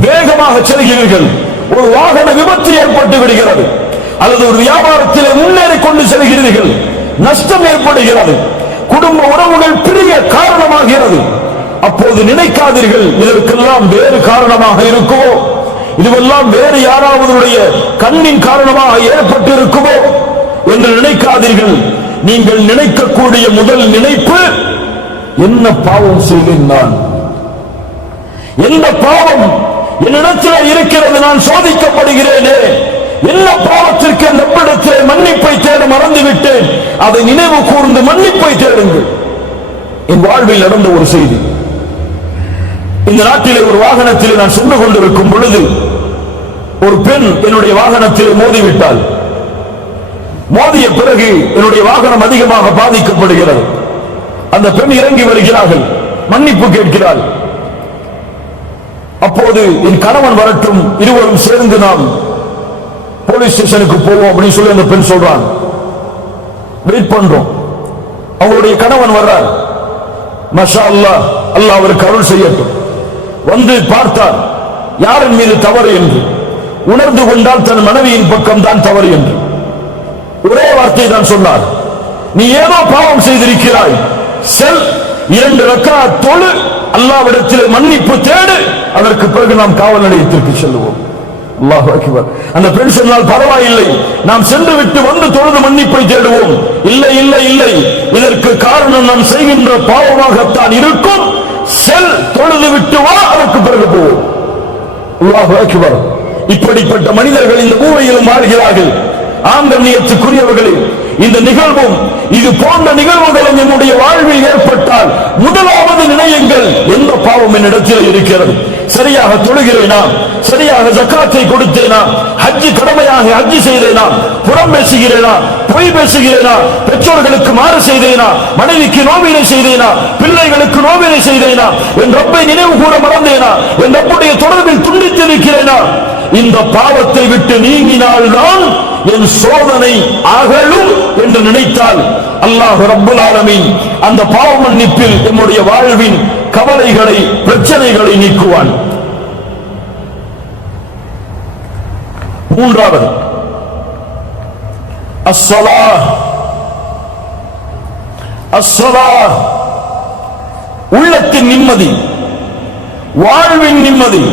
வேகமாக செல்கிறீர்கள், ஒரு வாகன விபத்து ஏற்பட்டு விடுகிறது, அல்லது ஒரு வியாபாரத்தில் முன்னேறி கொண்டு செல்கிறீர்கள், நஷ்டம் ஏற்படுகிறது, குடும்ப உறவுகள் பிரிய காரணமாகிறது. அப்போது நினைக்காதீர்கள் இதற்கெல்லாம் வேறு காரணமாக இருக்குமோ, இதுவெல்லாம் வேறு யாராவதுடைய கண்ணின் காரணமாக ஏற்பட்டு இருக்குமோ என்று நினைக்காதீர்கள். நீங்கள் நினைக்கக்கூடிய முதல் நினைப்பு, என்ன பாவம் செய்தேன் நான், என்ன பாவம் என்னிடத்தில் இருக்கிறது, நான் சோதிக்கப்படுகிறேனே, என்ன பாவத்திற்கு நம்மிடத்திலே மன்னிப்பை தேட மறந்துவிட்டேன், அதை நினைவு கூர்ந்து மன்னிப்பை தேடுங்கள். என் வாழ்வில் நடந்த ஒரு செய்தி. இந்த நாட்டிலே ஒரு வாகனத்தில் நான் சென்று கொண்டிருக்கும் பொழுது ஒரு பெண் என்னுடைய வாகனத்தில் மோதிவிட்டாள். மோதிய பிறகு என்னுடைய வாகனம் அதிகமாக பாதிக்கப்படுகிறது. அந்த பெண் இறங்கி வருகிறார்கள், மன்னிப்பு கேட்கிறாள். அப்போது என் கணவன் வரட்டும், இருவரும் சேர்ந்து நாம் போலீஸ் ஸ்டேஷனுக்கு போவோம் அப்படின்னு சொல்லி அந்த பெண் சொல்றான். வெயிட் பண்றோம். அவங்களுடைய கணவன் வர்றார். மாஷா அல்லாஹ், அல்லாஹ் அவருக்கு அருள் செய்யட்டும். வந்து பார்த்தார் யாரின் மீது தவறு என்று. உணர்ந்து கொண்டால் தன் மனைவியின் பக்கம் தான் தவறு என்று ஒரே வார்த்தை தான் சொன்னார். நீ ஏதோ பாவம் செய்திருக்கிறாய், செல் 2 ரக்அத் தொழு, அல்லாஹ்விடத்தில் மன்னிப்பு தேடு, அதற்கு பிறகு நாம் காவல் நிலையத்திற்கு செல்லுவோம். அல்லாஹ் அக்பர். அந்த பெண் சொன்னால் பரவாயில்லை, நாம் சென்று விட்டு வந்து தொழுது மன்னிப்பை தேடுவோம். இல்லை இல்லை இல்லை, இதற்கு காரணம் நாம் செய்கின்ற பாவமாகத்தான் இருக்கும். செல், தொழுது விட்டு வா, அதற்கு பிறகு போவோம். அல்லாஹ் அக்பர். இப்படிப்பட்ட மனிதர்கள் இந்த பூமியிலும் வாழ்கிறார்கள். ஆங்கண்ணியத்துக்குரியவர்களே, இந்த நிகழ்வும் இது போன்ற நிகழ்வுகளும் என்னுடைய வாழ்வில் ஏற்பட்டால் முதலாவது நினையுங்கள், எந்த பாவம் என்னிடத்தில் இருக்கிறது. சரியாக தொழுகிறேனா, சரியாக ஜக்காத்தை கொடுத்தேனா, ஹஜ்ஜி கடமையாக ஹஜ்ஜி செய்தேனா, புறம் பேசுகிறேனா, பொய் பேசுகிறேனா, பெற்றோர்களுக்கு மாறு செய்தேனா, மனைவிக்கு நோவினை செய்தேனா, பிள்ளைகளுக்கு நோவினை செய்தேனா, என் ரப்பை நினைவு கூற மறந்தேனா, என் ரப்புடைய தொடர்பில் துண்டித்திருக்கிறேனா. இந்த பாவத்தை விட்டு நீங்கினால் தான் என் சோதனை அகலும் என்று நினைத்தால் அல்லாஹ் ரப்புல் ஆலமீன் அந்த பாவ மன்னிப்பில் நம்முடைய வாழ்வின் கவலைகளை, பிரச்சனைகளை நீக்குவான். மூன்றாவது அஸ்ஸலாஹ். அஸ்ஸலாஹ் உள்ளத்தின் நிம்மதி, வாழ்வின் நிம்மதி,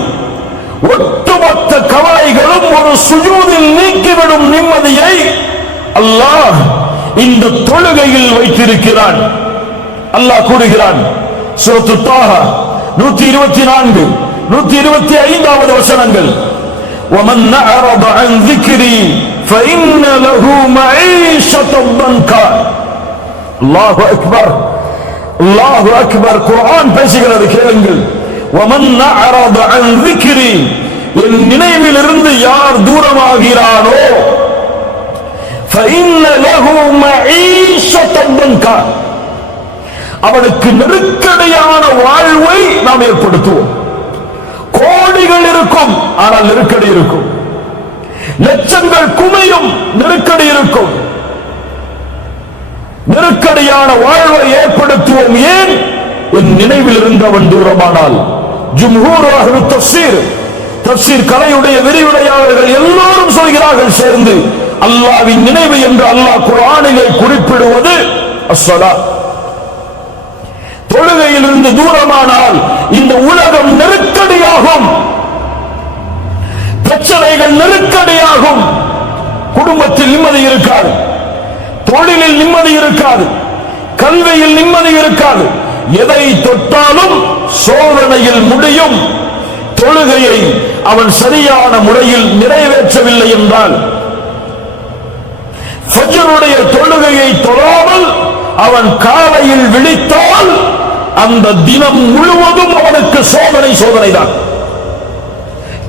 ஒட்டுமொத்த கவலைகளும் ஒரு சுஜூதில் நீக்கிவிடும் நிம்மதியை அல்லாஹ் இந்த தொழுகையில் வைத்திருக்கிறான். அல்லாஹ் கூறுகிறான் சூரத்து தாஹா 124 125வது வசனங்கள், وَمَنْ أَعْرَضَ عَنْ ذِكْرِي فَإِنَّ لَهُ مَعِيشَةً ضَنْكًا. அல்லாஹு அக்பர், அல்லாஹு அக்பர். குர்ஆன் பேசுகிறது, கேளுங்கள். وَمَنْ أَعْرَضَ عَنْ ذِكْرِي, என் நினைவிலிருந்து யார் தூரமாகிறானோ فَإِنَّ لَهُ مَعِيشَةً ضَنْكًا, அவனுக்கு நெருக்கடியான வாழ்வை நாம் ஏற்படுத்துவோம். கோடிகள் இருக்கும், ஆனால் நெருக்கடி இருக்கும். லட்சங்கள் குமையும், நெருக்கடி இருக்கும். நெருக்கடியான வாழ்வை ஏற்படுத்துவோம். ஏன்? என் நினைவில் இருந்தவன் தூரமானால். ஜும்ஹூர் அஹ்லு தஃசீர், தஃசீர் கலையுடைய விரிவுரையாளர்கள் எல்லோரும் சொல்கிறார்கள் சேர்ந்து, அல்லாஹ்வின் நினைவு என்று அல்லாஹ் குர்ஆனிலே குறிப்பிடுவது அஸ்ஸலாத். தொழுகையில் இருந்து தூரமானால் இந்த உலகம் நெருக்கடியாகும், பிரச்சனைகள் நெருக்கடியாகும், குடும்பத்தில் நிம்மதி இருக்காது, தொழிலில் நிம்மதி இருக்காது, கல்வியில் நிம்மதி இருக்காது. எதை தொட்டாலும் சோதனையில் முடியும். தொழுகையை அவன் சரியான முறையில் நிறைவேற்றவில்லை என்றால், ஃபஜ்ருடைய தொழுகையை தொழாமல் அவன் காலையில் விழித்தால் அந்த தினம் முழுவதும் அவனுக்கு சோதனை தான்.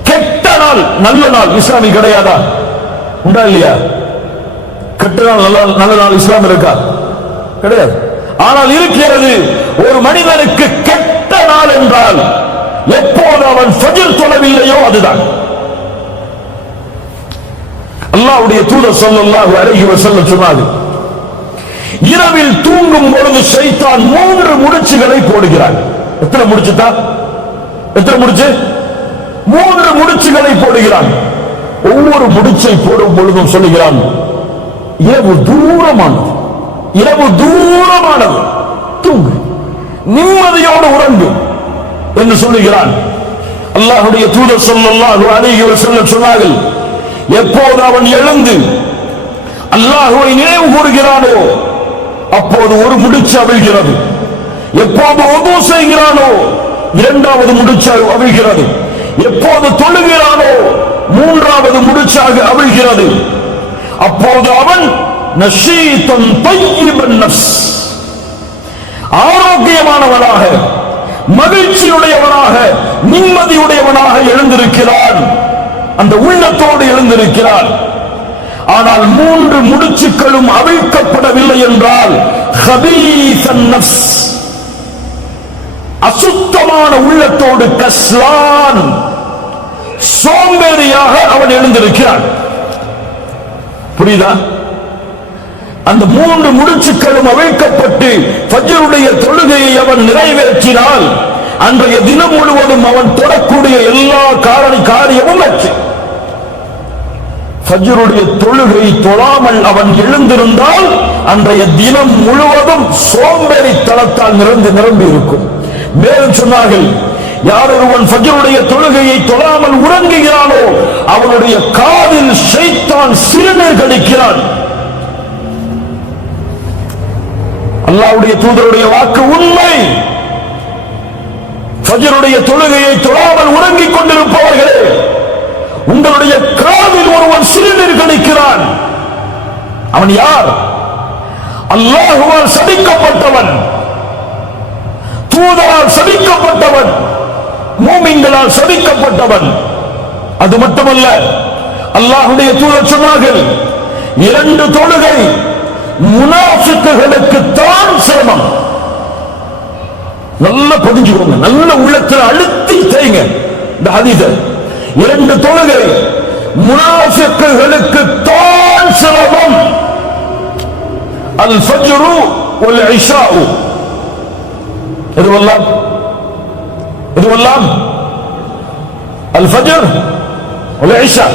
கெட்ட நாள் நல்ல நாள் இஸ்லாமில் கிடையாதா? உண்டா இல்லையா? கெட்ட நாள் நல்ல நாள் இஸ்லாம் இருக்கா? கிடையாது. ஆனால் இருக்கிறது. ஒரு மனிதனுக்கு கெட்ட நாள் என்றால் எப்போது அவன் ஃபஜ்ர் தொழவில்லையோ அதுதான். அல்லாஹ்வுடைய தூதர் ஸல்லல்லாஹு அலைஹி வஸல்லம் சொன்னார்கள், இரவில் தூங்கும் பொழுது ஷைத்தான் 3 முடிச்சுகளை போடுகிறான். எத்தனை முடிச்சு? 3 முடிச்சுகளை போடுகிறான். ஒவ்வொரு முடிச்சை போடும் பொழுதும் சொல்லுகிறான், இரவு தூரமானது, தூங்கு, நிம்மதியோடு உறங்கு என்று சொல்லுகிறான். அல்லாஹ்வுடைய தூதர் ஸல்லல்லாஹு அலைஹி வஸல்லம் சொன்னார்கள், எப்போது அவன் எழுந்து அல்லாஹ்வை நினைவு கூறுகிறானோ அப்போது ஒரு முடிச்சு அவிழ்கிறது. எப்போது உது செய்கிறானோ 2வது முடிச்சு அவிழ்கிறது. எப்போது தொழுகிறானோ 3வது முடிச்சாக அவிழ்கிறது. அப்போது அவன் நஷீதன் தய்யிபன் நஃப்ஸ், ஆரோக்கியமானவனாக, மகிழ்ச்சியுடையவனாக, நிம்மதியுடையவனாக எழுந்திருக்கிறான். அந்த உள்ளத்தோடு எழுந்திருக்கிறான். ஆனால் 3 முடிச்சுக்களும் அவிழ்க்கப்படவில்லை என்றால் ஹபீஸன் நஃப்ஸ், அசுத்தமான உள்ளத்தோடு, கஸ்லான், சோம்பேறியாக அவன் எழுந்திருக்கிறான். புரியுதா? அந்த 3 முடிச்சுக்களும் அவிழ்க்கப்பட்டு ஃபஜ்ருடைய தொழுகையை அவன் நிறைவேற்றினால் அன்றைய தினம் முழுவதும் அவன் தொடக்கூடிய எல்லா காரியமும் வெற்றி. ஃபஜ்ருடைய தொழுகை தொழாமல் அவன் எழுந்திருந்தால் அன்றைய தினம் முழுவதும் சோம்பேறித்தனத்தால் நிரம்பி இருக்கும். மேலும் சொன்னார்கள், யார் ஒருவன் ஃபஜ்ருடைய தொழுகையை தொழாமல் உறங்குகிறானோ அவனுடைய காதில் ஷைத்தான் சிறுநீர் கடிக்கிறான். அல்லாஹ்வுடைய தூதருடைய வாக்கு உண்மை. ஃபஜ்ருடைய தொழுகையை தொழாமல் உறங்கிக் கொண்டிருப்பவர்களே, உங்களுடைய காதில் ஒருவன் சிறுநீர் கடிக்கிறான். அவன் யார்? அல்லாஹ்வால் சபிக்கப்பட்டவன், தூதரால் சபிக்கப்பட்டவன், மூமின்களால் சபிக்கப்பட்டவன். அது மட்டுமல்ல, அல்லாஹ்வுடைய தூதர் சொன்னார்கள், 2 தொழுகை முனாஃபிக்குகளுக்கு தான் சிரமம். நல்ல பதிஞ்சுக்கோங்க, நல்ல உள்ளத்தில் அழுத்தி தேய்ங்க இந்த ஹதீஸை. 2 தொழுகை முனாஃபிக்குகளுக்கு தான் சிரமம். அல் ஃபஜ்ரு வல் இஷா. எதுவெல்லாம் அல் ஃபஜ்ர் வல் இஷா.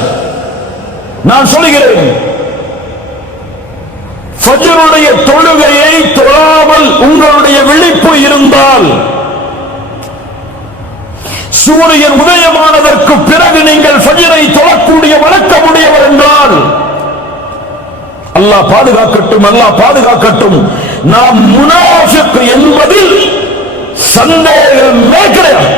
நான் சொல்கிறேன், ஃபஜ்ருடைய தொழுகையை தொழாமல் உங்களுடைய விழிப்பு இருந்தால், சூரியன் உதயமானதற்கு பிறகு நீங்கள் ஃபஜ்ரை தொழக்கூடிய வழக்கமுடையவர் என்றால், அல்லாஹ் பாதுகாக்கட்டும், அல்லாஹ் பாதுகாக்கட்டும், நாம் முனாஃபிக் என்பதில் சந்தேகமே கிடையாது.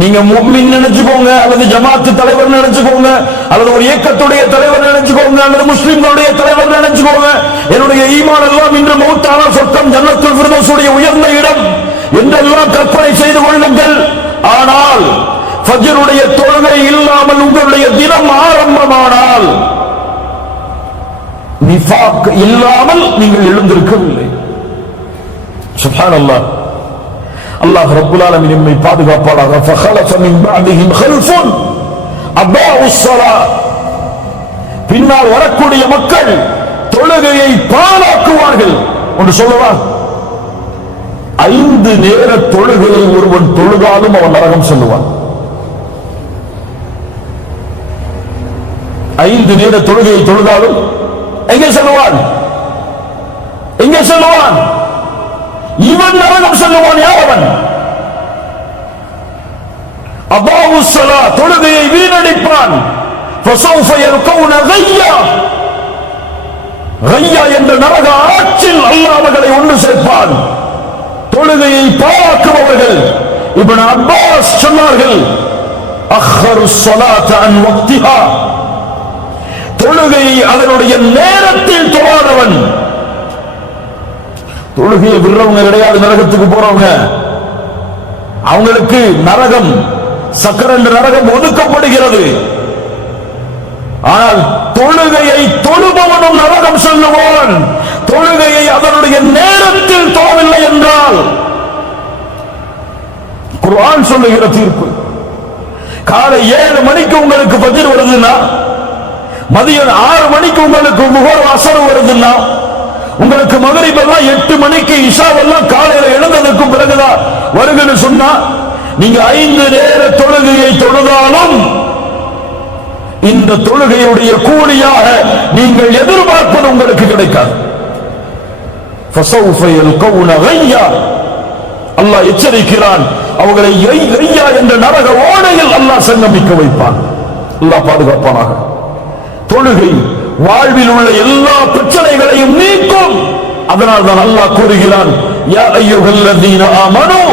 நீங்க முஃமின் நினைச்சுக்கோங்க, அல்லது ஜமாத்து தலைவர் நினைச்சுக்கோங்க, அல்லது ஒரு இயக்கத்துடைய தலைவர் நினைச்சுக்கோங்க, அல்லது முஸ்லிம்களுடைய தலைவர் நினைச்சுக்கோங்க, என்னுடைய ஈமான் எல்லாம் இன்று மௌத்தான சொர்க்கம் ஜன்னத்துல் ஃபிர்தௌஸுடைய உயர்ந்த இடம் என்றெல்லாம் கற்பனை செய்து கொள்ளுங்கள். ஆனால் ஃபஜ்ருடைய தொழுகை இல்லாமல் உங்களுடைய தினம் ஆரம்பமானால், நிஃபாக் இல்லாமல் நீங்கள் எழுந்திருக்கவில்லை. சுப்ஹானல்லாஹ். அல்லாஹ் ரப்புல் ஆலமீன் நம்மை பாதுகாப்பானாக. ஃபഖலஃப மின் பஅதிஹிம் கல்ஃபுன் அதாஉஸ் ஸலாத். பின்னால் வரக்கூடிய மக்கள் தொழுகையை பாழாக்குவார்கள். ஒன்று சொல்லவா? 5 நேர தொழுகையை ஒருவன் தொழுதாலும் அவன் நரகம் செல்லுவான். 5 நேர தொழுகையை தொழுதாலும் எங்கே செல்லுவான்? இவன் நரகம் செல்லுவான். யார் அவன்? அதாஉஸ் ஸலாத், தொழுகையை வீணடிப்பான். ஃபஸௌஃப யல்கௌன கய்யா. கய்யா என்ற நரக ஆற்றில் அல்லாஹ் அவர்களை ஒன்று சேர்ப்பான். தொழுகையை பாழாக்குபவர்கள், இப்னு அப்பாஸ் சொன்னார்கள், அக்ஹரு ஸலாத அன் வக்திஹா, தொழுகையை அதனுடைய நேரத்தில் தொழாதவன். தொழுகையை விடுறவங்க கிடையாது நரகத்துக்கு போறவங்க. அவங்களுக்கு நரகம், சக்கரண்ட நரகம் ஒதுக்கப்படுகிறது. ஆனால் தொழுகையை தொழுபவனும் நரகம் செல்லுவான். தொழுகையை அதனுடைய நேரத்தில் தொழவில்லை என்றால் குர்ஆன் சொல்லுகிற தீர்ப்பு. காலை 7 மணிக்கு உங்களுக்கு ஃபஜ்ர் வருதுன்னா, மதியம் 6 மணிக்கு உங்களுக்கு முஹர் அஸர் வருதுன்னா, உங்களுக்கு மக்ரிப் எல்லாம் 8 மணிக்கு, இஷா எல்லாம் காலையில எழுந்ததற்கு பிறகுதான் வருதுன்னு சொன்னா, நீங்க 5 நேர தொழுகையை தொழுதாலும் இந்த தொழுகையுடைய கூலியாக நீங்கள் எதிர்பார்ப்பது உங்களுக்கு கிடைக்காது. ஃபஸௌஃப யல்கௌன கய்யா, அல்லாஹ் எச்சரிக்கிறான். அவர்களை கய்யா என்ற நரக ஓடையில் அல்லாஹ் சங்கமிக்க வைப்பான். அல்லாஹ் பாதுகாப்பானாக. தொழுகை வாழ்வில் உள்ள எல்லா பிரச்சனைகளையும் நீக்கும். அதனால் தான் அல்லாஹ் கூறுகிறான், யா அய்யுஹல்லதீன ஆமனூ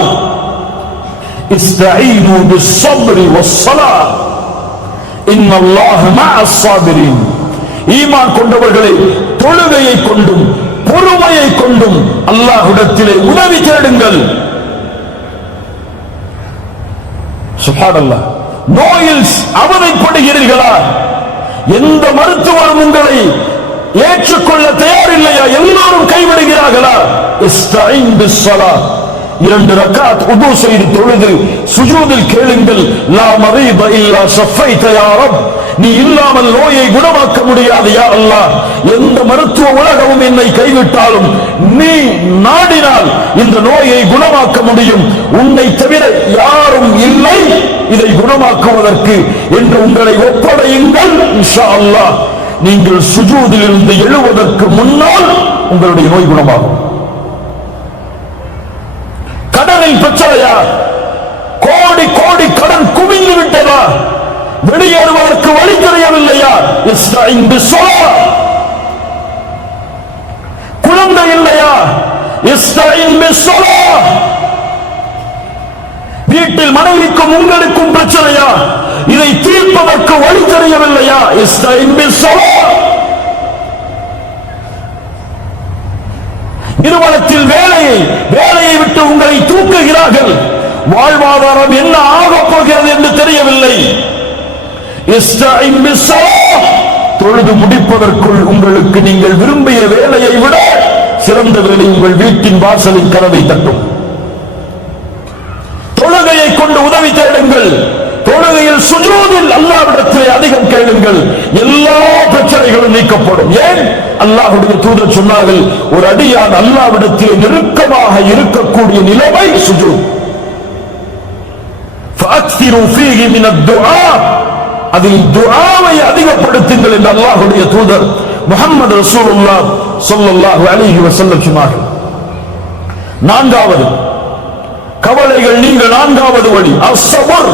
இஸ்தஈனு பிஸ்ஸப்ரி வஸ்ஸலாத் இன்னல்லாஹ மஅஸ் ஸாபிரீன். ஈமான் கொண்டவர்களே, தொழுகையை கொண்டும் பொறுமையை கொண்டும் அல்லாஹ்விடத்திலே உதவி தேடுங்கள். சுப்ஹானல்லாஹ். நோயில் அவதிப்படுகிறீர்களா? எந்த மருத்துவரும் உங்களை ஏற்றுக்கொள்ள தயாரில்லையா? எல்லாரும் கைவிடுகிறார்களா? இஸ்தஈன் பிஸ்ஸலாத், 2 ரக்காத் உது செய்து தொழுது சுஜூதில் கேளுங்கள், லா மரீத இல்லா ஷஃபைத யா ரப், நீ இல்லாமல் நோயை குணமாக்க முடியாது யா அல்லாஹ். எந்த மருத்துவ உலகமும் என்னை கைவிட்டாலும் நீ நாடினால் இந்த நோயை குணமாக்க முடியும். உன்னை தவிர யாரும் இல்லை இதை குணமாக்குவதற்கு என்று உங்களை ஒப்படையுங்கள். இன்ஷா அல்லாஹ் நீங்கள் சுஜூதில் இருந்து எழுவதற்கு முன்னால் உங்களுடைய நோய் குணமாகும். கடனில் பிரச்சனையா? கோடி கோடி கடன் குவிந்து விட்டதா? வெளியேறுவதற்கு வழி தெரியவில்லையா? இஸ்தஈன் பிஸ்ஸலாத். குழந்தை இல்லையா? இஸ்தஈன் பிஸ்ஸலாத். வீட்டில் மனைவிக்கும் உங்களுக்கும் பிரச்சனையா? இதை தீர்ப்பதற்கு வழி தெரியவில்லையா? இஸ்தஈன் பிஸ்ஸலாத். நிறுவனத்தில் வேலையை விட்டு உங்களை தூக்குகிறார்கள். வாழ்வாதாரம் என்ன ஆகப் போகிறது என்று தெரியவில்லை. இஸ்தஈன் பிஸ்ஸலாத். தொழுது முடிப்பதற்குள் உங்களுக்கு நீங்கள் விரும்பிய வேலையை விட சிறந்த வேலை உங்கள் வீட்டின் வாசலின் கதவை தட்டும். தொழுகையை கொண்டு உதவி தேடுங்கள். தொழுகையில் சுஜூதில் அல்லாஹ்விடத்திலே அதிகம் கேளுங்கள். எல்லா பிரச்சனைகளும் நீக்கப்படும். ஏன்? அல்லாஹ்வுடைய தூதர் சொன்னார்கள், ஒரு அடியான் அல்லாஹ்விடத்திலே நெருக்கமாக இருக்கக்கூடிய நிலைமை சுஜூத். ஃபஅக்ஸிரு ஃபீஹி மினத் துஆ, அதில் துஆவை அதிகப்படுத்துங்கள் என்று அல்லாஹ்வுடைய தூதர் முஹம்மது ரசூலுல்லாஹ் ஸல்லல்லாஹு அலைஹி வஸல்லம் சொன்னார்கள். 4வது கவலைகள் நீங்க 4வது வழி அஸ்ஸபர்.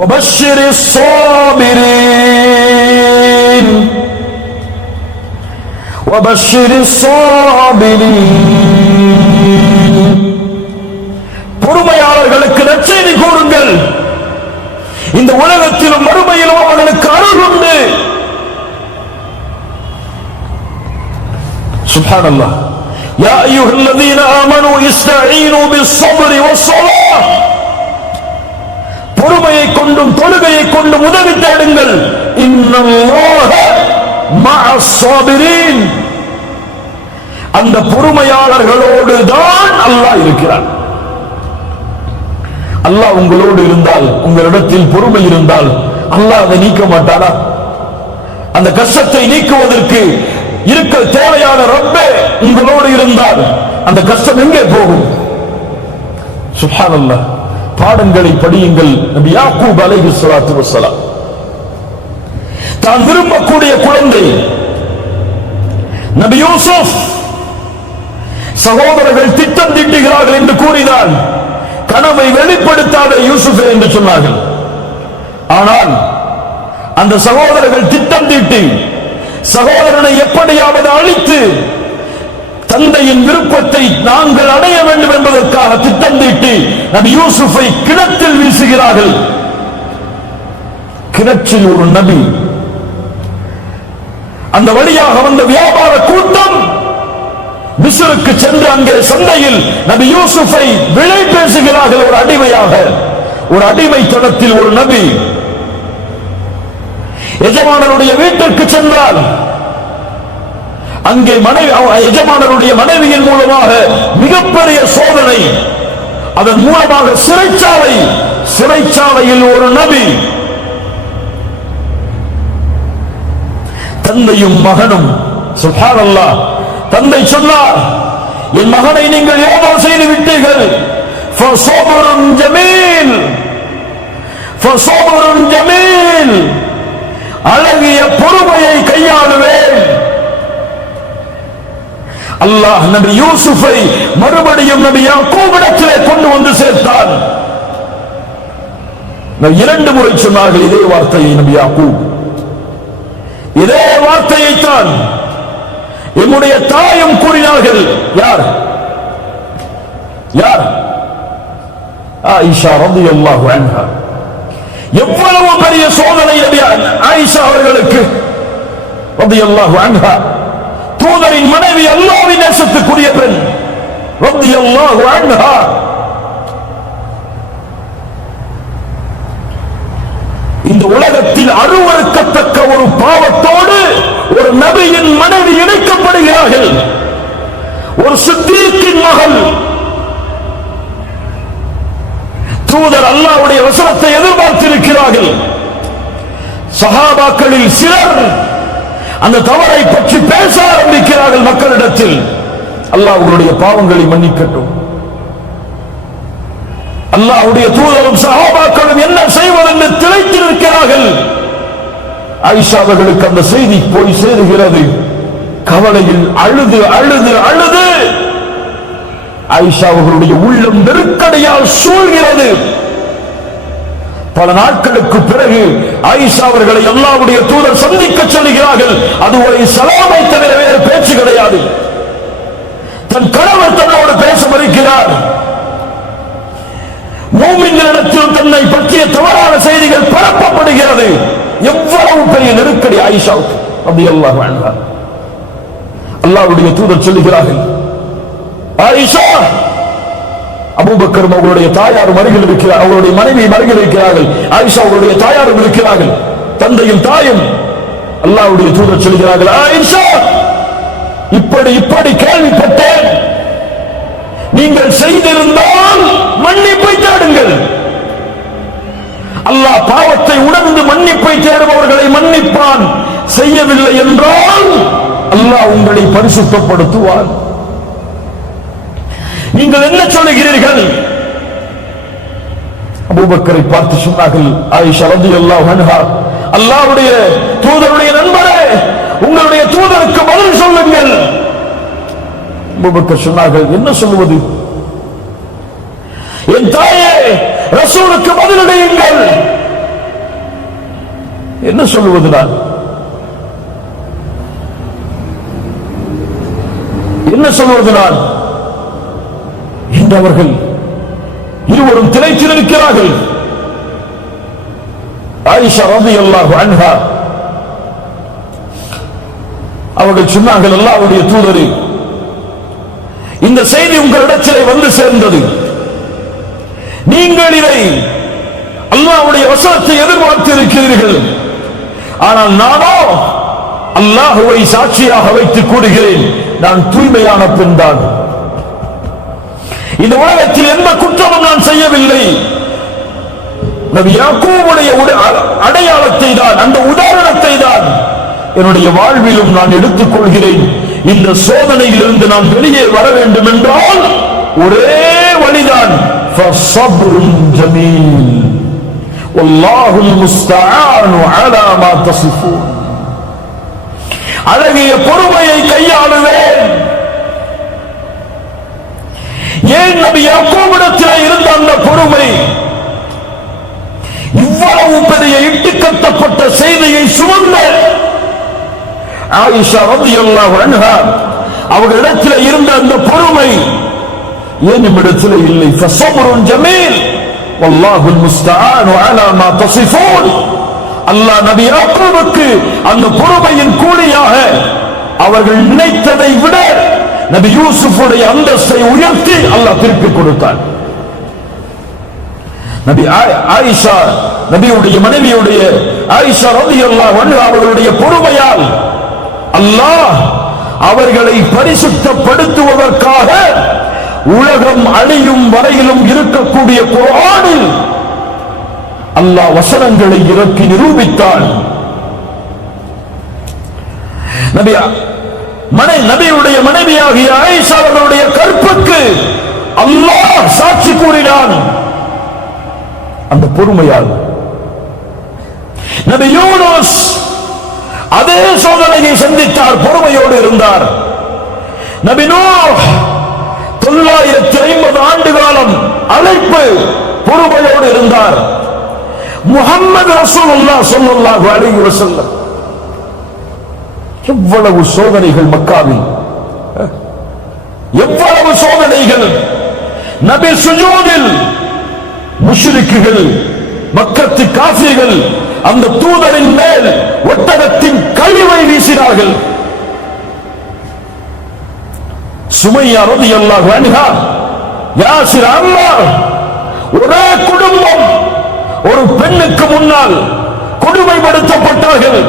வபஷ்ஷிரிஸ் ஸாபிரீன் வபஷ்ஷிரிஸ் ஸாபிரீன். பொறுமையாளர்களுக்கு நற்செய்தி கூறுங்கள். இந்த உலகத்திலும் மறுமையிலும் அவர்களுக்கு அருள் உண்டு. சுப்ஹானல்லாஹ். யா அய்யுஹல்லதீன ஆமனூ இஸ்தஈனு பிஸ்ஸப்ரி வஸ்ஸலாத். பொறுமையை கொண்டும் தொழுகையை கொண்டும் உதவி தேடுங்கள். இன்னல்லாஹ மஅஸ் ஸாபிரீன். அந்த பொறுமையாளர்களோடு தான் அல்லாஹ் இருக்கிறான். அல்லாஹ் உங்களோடு இருந்தால், உங்களிடத்தில் பொறுமை இருந்தால் அல்லாஹ் அதை நீக்க மாட்டானா? அந்த கஷ்டத்தை நீக்குவதற்கு இருக்க தேவையான ரப்பே உங்களோடு இருந்தால் அந்த கஷ்டம் எங்கே போகும்? சுப்ஹானல்லாஹ். பாடங்களை படியுங்கள். நபி யாக்கூப் அலைஹிஸ்ஸலாத்து வஸ்ஸலாம் தான் விரும்பக்கூடிய குழந்தை நபி யூசுப், சகோதரர்கள் திட்டம் தீட்டுகிறார்கள் என்று கூறினான். கனவை வெளிப்படுத்தாத யூசுஃபே என்று சொன்னார்கள். ஆனால் அந்த சகோதரர்கள் திட்டம் தீட்டி சகோதரனை எப்படியாவது அழித்து தந்தையின் விருப்பத்தை நாங்கள் அடைய வேண்டும் என்பதற்காக திட்டம் தீட்டி நபி யூசுஃபை கிணற்றில் வீசுகிறார்கள். கிணற்றில் ஒரு நபி, அந்த வழியாக வந்த வியாபார கூட்டம் மிஸ்ருக்கு சென்று அங்கே சந்தையில் நபி யூசுஃபை விலை பேசுகிறார்கள். ஒரு அடிமையாக, ஒரு அடிமைத்தனத்தில் ஒரு நபி எஜமானருடைய வீட்டிற்கு சென்றால் அங்கே எஜமானருடைய மனைவியின் மூலமாக மிகப்பெரிய சோதனை, அதன் மூலமாக சிறைச்சாலையில் ஒரு நபி, தந்தையும் மகனும். சுப்ஹானல்லாஹ், தந்தை சொன்னார், என் மகனை நீங்கள் ஏதோ செய்து விட்டீர்கள். ஃபஸபுருன் ஜமீல், ஃபஸபுருன் ஜமீல், அழகிய பொறுமையை கையாளுவேன். அல்லாஹ் நபி யூசுஃபை மறுபடியும் நபி யாக்கூபிடத்திலே கொண்டு வந்து சேர்த்தான். இரண்டு முறை சொன்னார்கள் இதே வார்த்தையை நபி யாக்கூப், இதே வார்த்தையைத்தான் என்னுடைய தாயும் கூறினார்கள். யார் யார்? ஆயிஷா ரலியல்லாஹு அன்ஹா. எவ்வளவு பெரிய சோதனை நபி ஆயிஷா அவர்களுக்கு ரலியல்லாஹு அன்ஹா, தூதரின் மனைவி, அல்லாஹ்வின் நேசத்துக்குரிய பெண் ரலியல்லாஹு அன்ஹா. இந்த உலகத்தில் அருவருக்கத்தக்க ஒரு பாவத்தோடு ஒரு நபியின் மனைவி இணைக்கப்படுகிறார்கள். ஒரு சித்தீக்கின் மகள், தூதர் அல்லாஹ்வுடைய வசனத்தை எதிர்பார்த்திருக்கிறார்கள். சஹாபாக்களில் சிலர் அந்த தவறை பற்றி பேச ஆரம்பிக்கிறார்கள் மக்களிடத்தில். அல்லாஹ் அவர்களுடைய பாவங்களை மன்னிக்கட்டும். அல்லாஹ்வுடைய தூதரும் சஹாபாக்களும் என்ன செய்வதென்று திளைத்திருக்கிறார்கள். ஆயிஷா அவர்களுக்கு அந்த செய்தி போய் சேருகிறது. கவலையில் அழுது அழுது அழுது ஆயிஷா அவர்களுடைய உள்ளம் நெருக்கடியால் சூழ்கிறது. பல நாட்களுக்கு பிறகு ஆயிஷா அவர்களை அல்லாஹ்வுடைய தூதர் சந்திக்க சொல்கிறார்கள். அதுவரை சலாமை தவிர வேறு பேச்சு கிடையாது. தன் கணவர் தன்னோடு பேச மறுக்கிறார். மூமின்களிடத்தில் தன்னை பற்றிய தவறான செய்திகள் பரப்பப்படுகிறது. எவ்வளவு பெரிய நெருக்கடி ஆயிஷாவுக்கு ரலியல்லாஹு அன்ஹா. அல்லாஹ்வுடைய தூதர் சொல்கிறார்கள், ஆயிஷா, அபூபக்கர் அவர்களுடைய தாயாரும் அருகில் இருக்கிறார், அவருடைய மனைவி அருகில் இருக்கிறார்கள். ஆயிஷா அவருடைய தாயாரும் இருக்கிறார்கள், தந்தையும் தாயும். அல்லாஹ்வுடைய தூதர் சொல்கிறார்கள், ஆயிஷா, இப்படி கேள்விப்பட்டேன். நீங்கள் செய்திருந்தால் மன்னிப்பை தேடுங்கள். அல்லாஹ் பாவத்தை உணர்ந்து மன்னிப்பை தேடுபவர்களை மன்னிப்பான். செய்யவில்லை என்றால் அல்லாஹ் உங்களை பரிசுத்தப்படுத்துவான். நீங்கள் என்ன சொல்லுகிறீர்கள்? அபூபக்கரை பார்த்து சொன்னார்கள், ஆயிஷா ரலியல்லாஹு அன்ஹா, அல்லாஹ்வுடைய தூதருடைய நண்பரே, உங்களுடைய தூதருக்கு பதில் சொல்லுங்கள். அபூபக்கர் சொன்னார்கள், என்ன சொல்லுவது? என் தாயே, ரசூலுக்கு பதிலளியுங்கள். என்ன சொல்லுவது? நான் என்ன சொல்வது? நான் அவர்கள் இருவரும் திளைத்திருக்கிறார்கள். ஆயிஷா ரலியல்லாஹு அன்ஹா அவர்கள் சொன்னார்கள், அல்லாஹ்வுடைய தூதரே, இந்த செய்தி உங்களிடத்திலே வந்து சேர்ந்தது. நீங்கள் இதை அல்லாஹ்வுடைய வசனத்தை எதிர்பார்த்து இருக்கிறீர்கள். ஆனால் நானோ அல்லாஹ்வை சாட்சியாக வைத்து கூறுகிறேன், நான் தூய்மையான பெண் தான். இந்த உலகத்தில் எந்த குற்றமும் நான் செய்யவில்லை. நபி யாக்கூபுடைய அடையாளத்தை தான், அந்த உதாரணத்தை தான் என்னுடைய வாழ்விலும் நான் எடுத்துக் கொள்கிறேன். இந்த சோதனையில் இருந்து நான் வெளியே வர வேண்டும் என்றால் ஒரே வழிதான், ஃபஸப்ருன் ஜமீல் வல்லாஹுல் முஸ்தஆனு அலா மா தஸிஃபூன். அழகிய பொறுமையை கையாளுவேன். ஏன் நபி யாக்கூபிடத்திலே இருந்த அந்த பொறுமை? இவ்வளவு பெரிய இட்டுக்கட்டப்பட்ட செய்தியை சுமந்த ஆயிஷா ரலியல்லாஹு அன்ஹா அவர்களிடத்தில் இருந்த அந்த பொறுமை ஏன் நம்மிடத்தில் இல்லை? ஃபஸப்ருன் ஜமீல் வல்லாஹுல் முஸ்தஆனு அலா மா தஸிஃபூன். அல்லாஹ் நபி யாக்கூபுக்கு அந்த பொறுமையின் கூலியாக அவர்கள் நினைத்ததை விட நபி யூசுஃபுடைய அந்தஸ்தை உயர்த்தி அல்லாஹ் திருப்பி கொடுத்தார். நபி ஆயிஷா, நபியுடைய மனைவியுடைய ஆயிஷா ரலியல்லாஹு அன்ஹா அவர்களுடைய பொறுமையால் அல்லாஹ் அவர்களை பரிசுத்தப்படுத்துவதற்காக உலகம் அழியும் வரையிலும் இருக்கக்கூடிய குர்ஆனில் அல்லாஹ் வசனங்களை இறக்கி நிரூபித்தான். நபியுடைய மனைவியாகிய ஆயிஷா அவர்களுடைய கற்புக்கு அல்லாஹ் சாட்சி கூறினான் அந்த பொறுமையால். நபி யூனுஸ் அதே சோதனையை சந்தித்தார், பொறுமையோடு இருந்தார். நபி நூஹ் 950 ஆண்டு காலம் அழைப்பு, பொறுமையோடு இருந்தார். முஹம்மது ரசூலுல்லாஹ் ஸல்லல்லாஹு அலைஹி வஸல்லம் எவ்வளவு சோதனைகள் மக்காவில், எவ்வளவு சோதனைகள். நபி சுஜூதில் முஷ்ரிக்குகள், மக்கத்து காஃபிர்கள் அந்த தூதரின் மேல் ஒட்டகத்தின் கழிவை வீசினார்கள். சுமையா ரலியல்லாஹு அன்ஹா, யாசிர் அம்மார், ஒரே குடும்பம் ஒரு பெண்ணுக்கு முன்னால் கொடுமைப்படுத்தப்பட்டார்கள்.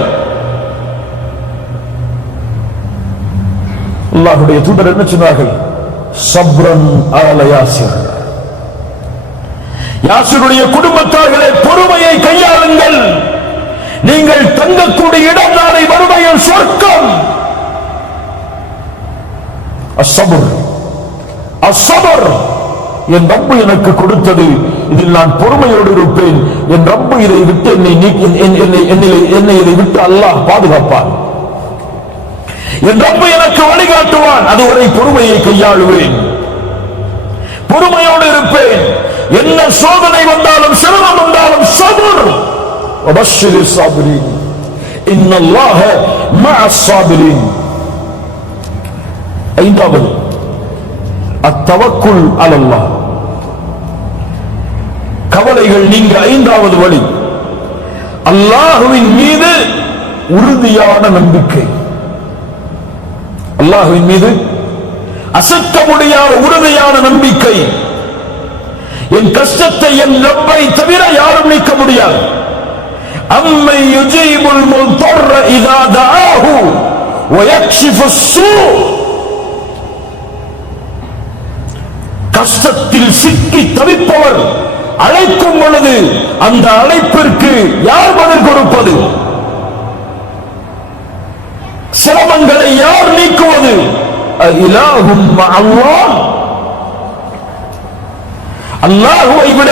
அல்லாஹ்வுடைய தூதர் என்ன சொன்னார்கள்? சப்ரன் அல யாசிர், யாசிருடைய குடும்பத்தார்களே பொறுமையை கையாளுங்கள், நீங்கள் தங்கக்கூடிய இடம் நாளை வறுமையில் சொர்க்கம். அஸ்ஸபர், அஸ்ஸபர், என் ரப்பு எனக்கு கொடுத்தது, இதில் நான் பொறுமையோடு இருப்பேன். என் ரப்பு இதை விட்டு என்னை இதை விட்டு அல்லாஹ் பாதுகாப்பான். என் ரப்பு எனக்கு வழிகாட்டுவான், அதுவரை பொறுமையை கையாளுவேன், பொறுமையோடு இருப்பேன். என்ன சோதனை வந்தாலும் சிரமம் வந்தாலும் சபர். வபஷ்ஷிரி ஸாபிரீன் இன்னல்லாஹ மஅஸ் ஸாபிரீன். ஐந்தாவது அத்தவக்குல் அலல்லாஹ், கவலைகள் நீங்க. ஐந்தாவது வழி அல்லாஹ்வின் மீது உறுதியான நம்பிக்கை. அல்லாஹ்வின் மீது அசைக்க முடியாத உறுதியான நம்பிக்கை. என் கஷ்டத்தை என் ரப்பை தவிர யாரும் நீக்க முடியாது. அம்மை யுஜீபுல் முல்தர்ர இதா தஆஹு வ யக்ஷிஃபுஸ் ஸூ. கஷ்டத்தில் சிக்கி தவிப்பவர் அழைக்கும் பொழுது அந்த அழைப்பிற்கு யார் பதில் கொடுப்பது? சிரமங்களை யார் நீக்குவது? இலாஹும் மஅல்லாஹ், அல்லாஹ்வை விட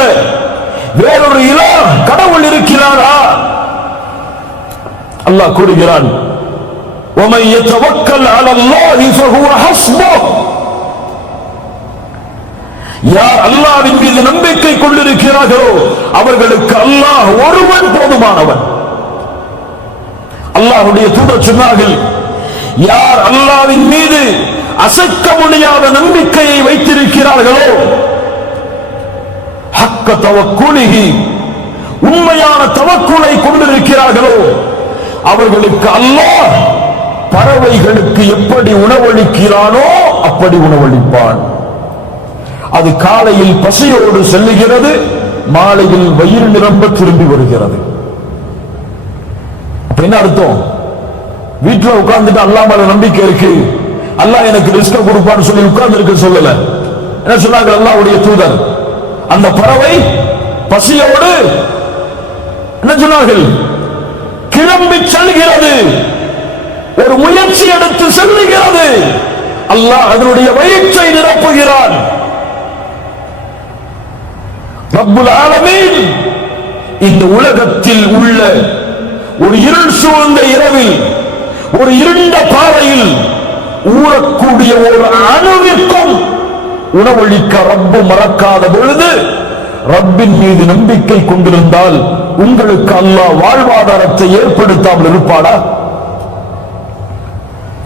வேறொரு இலாஹ், கடவுள் இருக்கிறாரா? அல்லாஹ் கூறுகிறான், وَمَن يَتَوَكَّلْ عَلَى اللَّهِ فَهُوَ حَسْبُهُ. யார் அல்லாஹ்வின் மீது நம்பிக்கை கொண்டிருக்கிறார்களோ அவர்களுக்கு அல்லாஹ் ஒருவன் போதுமானவன். அல்லாஹ்வுடைய தூதர் சொன்னார்கள், யார் அல்லாஹ்வின் மீது அசைக்க முடியாத நம்பிக்கையை வைத்திருக்கிறார்களோ, ஹக்க தவக்குலிஹி, உண்மையான தவக்குலை கொண்டிருக்கிறார்களோ, அவர்களுக்கு அல்லாஹ் பறவைகளுக்கு எப்படி உணவளிக்கிறானோ அப்படி உணவளிப்பான். அது காலையில் பசியோடு செல்லுகிறது, மாலையில் வயிறு நிரம்ப திரும்பி வருகிறது. என்ன அர்த்தம்? வீட்டுல உட்கார்ந்துட்டு அல்லாஹ் மேல நம்பிக்கை இருக்கு, அல்லாஹ் எனக்கு ரிஸ்க கொடுப்பான்னு சொல்லி உட்கார்ந்து இருக்க சொல்லல. என்ன சொன்னாங்க அல்லாஹ்வுடைய தூதர்? அந்த பறவை பசியோடு என்ன சொன்னார்கள்? கிளம்பி செல்கிறது, ஒரு முயற்சி எடுத்து செல்லுகிறது. அல்லாஹ் அதனுடைய வயிற்றை நிரப்புகிறான். ரப்புல் ஆலமீன் இந்த உலகத்தில் உள்ள ஒரு இருள் சூழ்ந்த இரவில், ஒரு இருண்ட பாறையில் ஊறக்கூடிய ஒரு அணுவிற்கும் உணவளிக்க ரப்பு மறக்காத பொழுது, ரப்பின் மீது நம்பிக்கை கொண்டிருந்தால் உங்களுக்கு அல்லாஹ் வாழ்வாதாரத்தை ஏற்படுத்தாமல் இருப்பாடா?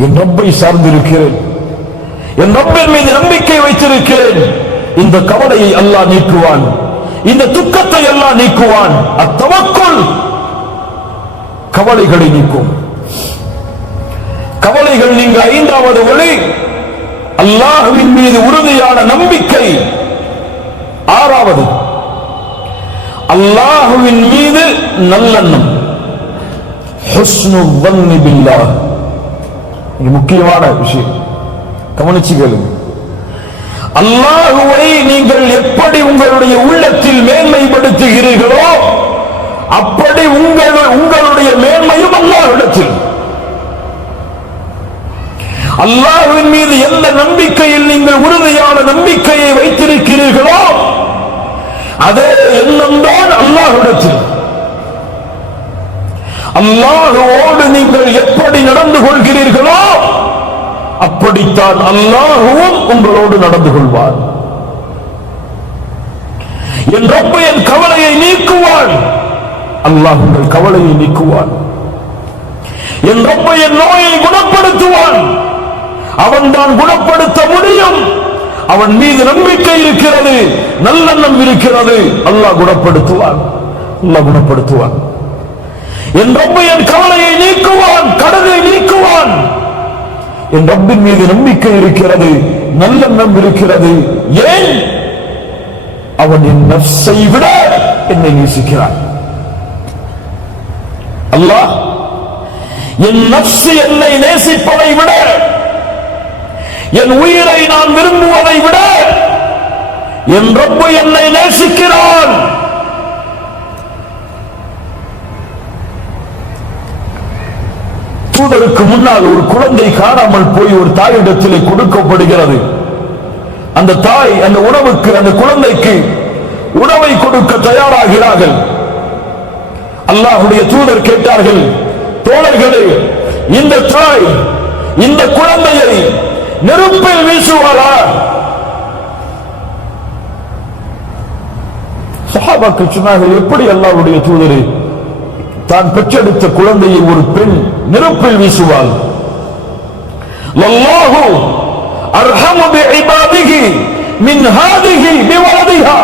என் ரப்பை சார்ந்திருக்கிறேன், என் ரப்பின் மீது நம்பிக்கை வைத்திருக்கிறேன். இந்த கவலையை அல்லாஹ் நீக்குவான், இந்த துக்கத்தை அல்லாஹ் நீக்குவான். அத்தவக்குல் கவலைகளை நீக்கும். கவலைகள் நீங்க ஐந்தாவது வழி அல்லாஹ்வின் மீது உறுதியான நம்பிக்கை. ஆறாவது அல்லாஹ்வின் மீது நல்லெண்ணம். ஹுஸ்னு வன்னி பில்லாஹ். இது முக்கியமான விஷயம், கவனிச்சு கேளுங்க. அல்லாஹ்வை நீங்கள் எப்படி உங்களுடைய உள்ளத்தில் மேன்மைப்படுத்துகிறீர்களோ அப்படி உங்களுடைய மேன்மையும் அல்லாஹ்விடத்தில். அல்லாஹ்வின் மீது எந்த நம்பிக்கையில் நீங்கள் உறுதியான நம்பிக்கையை வைத்திருக்கிறீர்களோ அதே எண்ணம் தான் அல்லாஹ்விடத்தில். அல்லாஹ்வோடு நீங்கள் எப்படி நடந்து கொள்கிறீர்களோ அப்படித்தான் அல்லாஹ்வும் உங்களோடு நடந்து கொள்வார். என் ரப்பு என் கவலையை நீக்குவான். அல்லாஹ் உங்கள் கவலையை நீக்குவான். என் ரப்பு என் நோயை குணப்படுத்துவான். அவன் தான் குணப்படுத்த முடியும். அவன் மீது நம்பிக்கை இருக்கிறது, நல்லெண்ணம் இருக்கிறது. அல்லாஹ் குணப்படுத்துவான். அல்லாஹ் குணப்படுத்துவான். என் ரப்பு என் கவலையை நீக்குவான், கடனை நீக்குவான். என் ரப்பின் மீது நம்பிக்கை இருக்கிறது, நல்லெண்ணம் இருக்கிறது. ஏன்? அவன் என் நஃப்ஸை விட என்னை நேசிக்கிறான். அல்லாஹ் என் நஃப்ஸ் என்னை நேசிப்பதை விட, என் உயிரை நான் விரும்புவதை விட என் ரப்பு என்னை நேசிக்கிறான். தூதருக்கு முன்னால் ஒரு குழந்தை காணாமல் போய் ஒரு தாயிடத்திலே கொடுக்கப்படுகிறது. அந்த தாய் அந்த உணவுக்கு, அந்த குழந்தைக்கு உணவை கொடுக்க தயாராகிறார்கள். அல்லாஹ்வுடைய தூதர் கேட்டார்கள், தோழர்களே, இந்த தாய் இந்த குழந்தையை நெருப்பில் வீசுவாரா? சஹாபாக்கள் சொன்னார்கள், எப்படி அல்லாஹ்வுடைய தூதரே, தான் பெற்றெடுத்த குழந்தையை ஒரு பெண் நெருப்பில் வீசுவாள்? வல்லாஹு அர்ஹமு பிஇபாதிஹி மின் ஹாதிஹி பிவலதிஹா.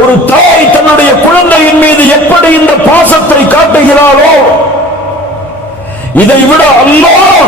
ஒரு தாய் தன்னுடைய குழந்தையின் மீது எப்படி இந்த பாசத்தை காட்டுகிறாளோ இதை விட அல்லாஹ்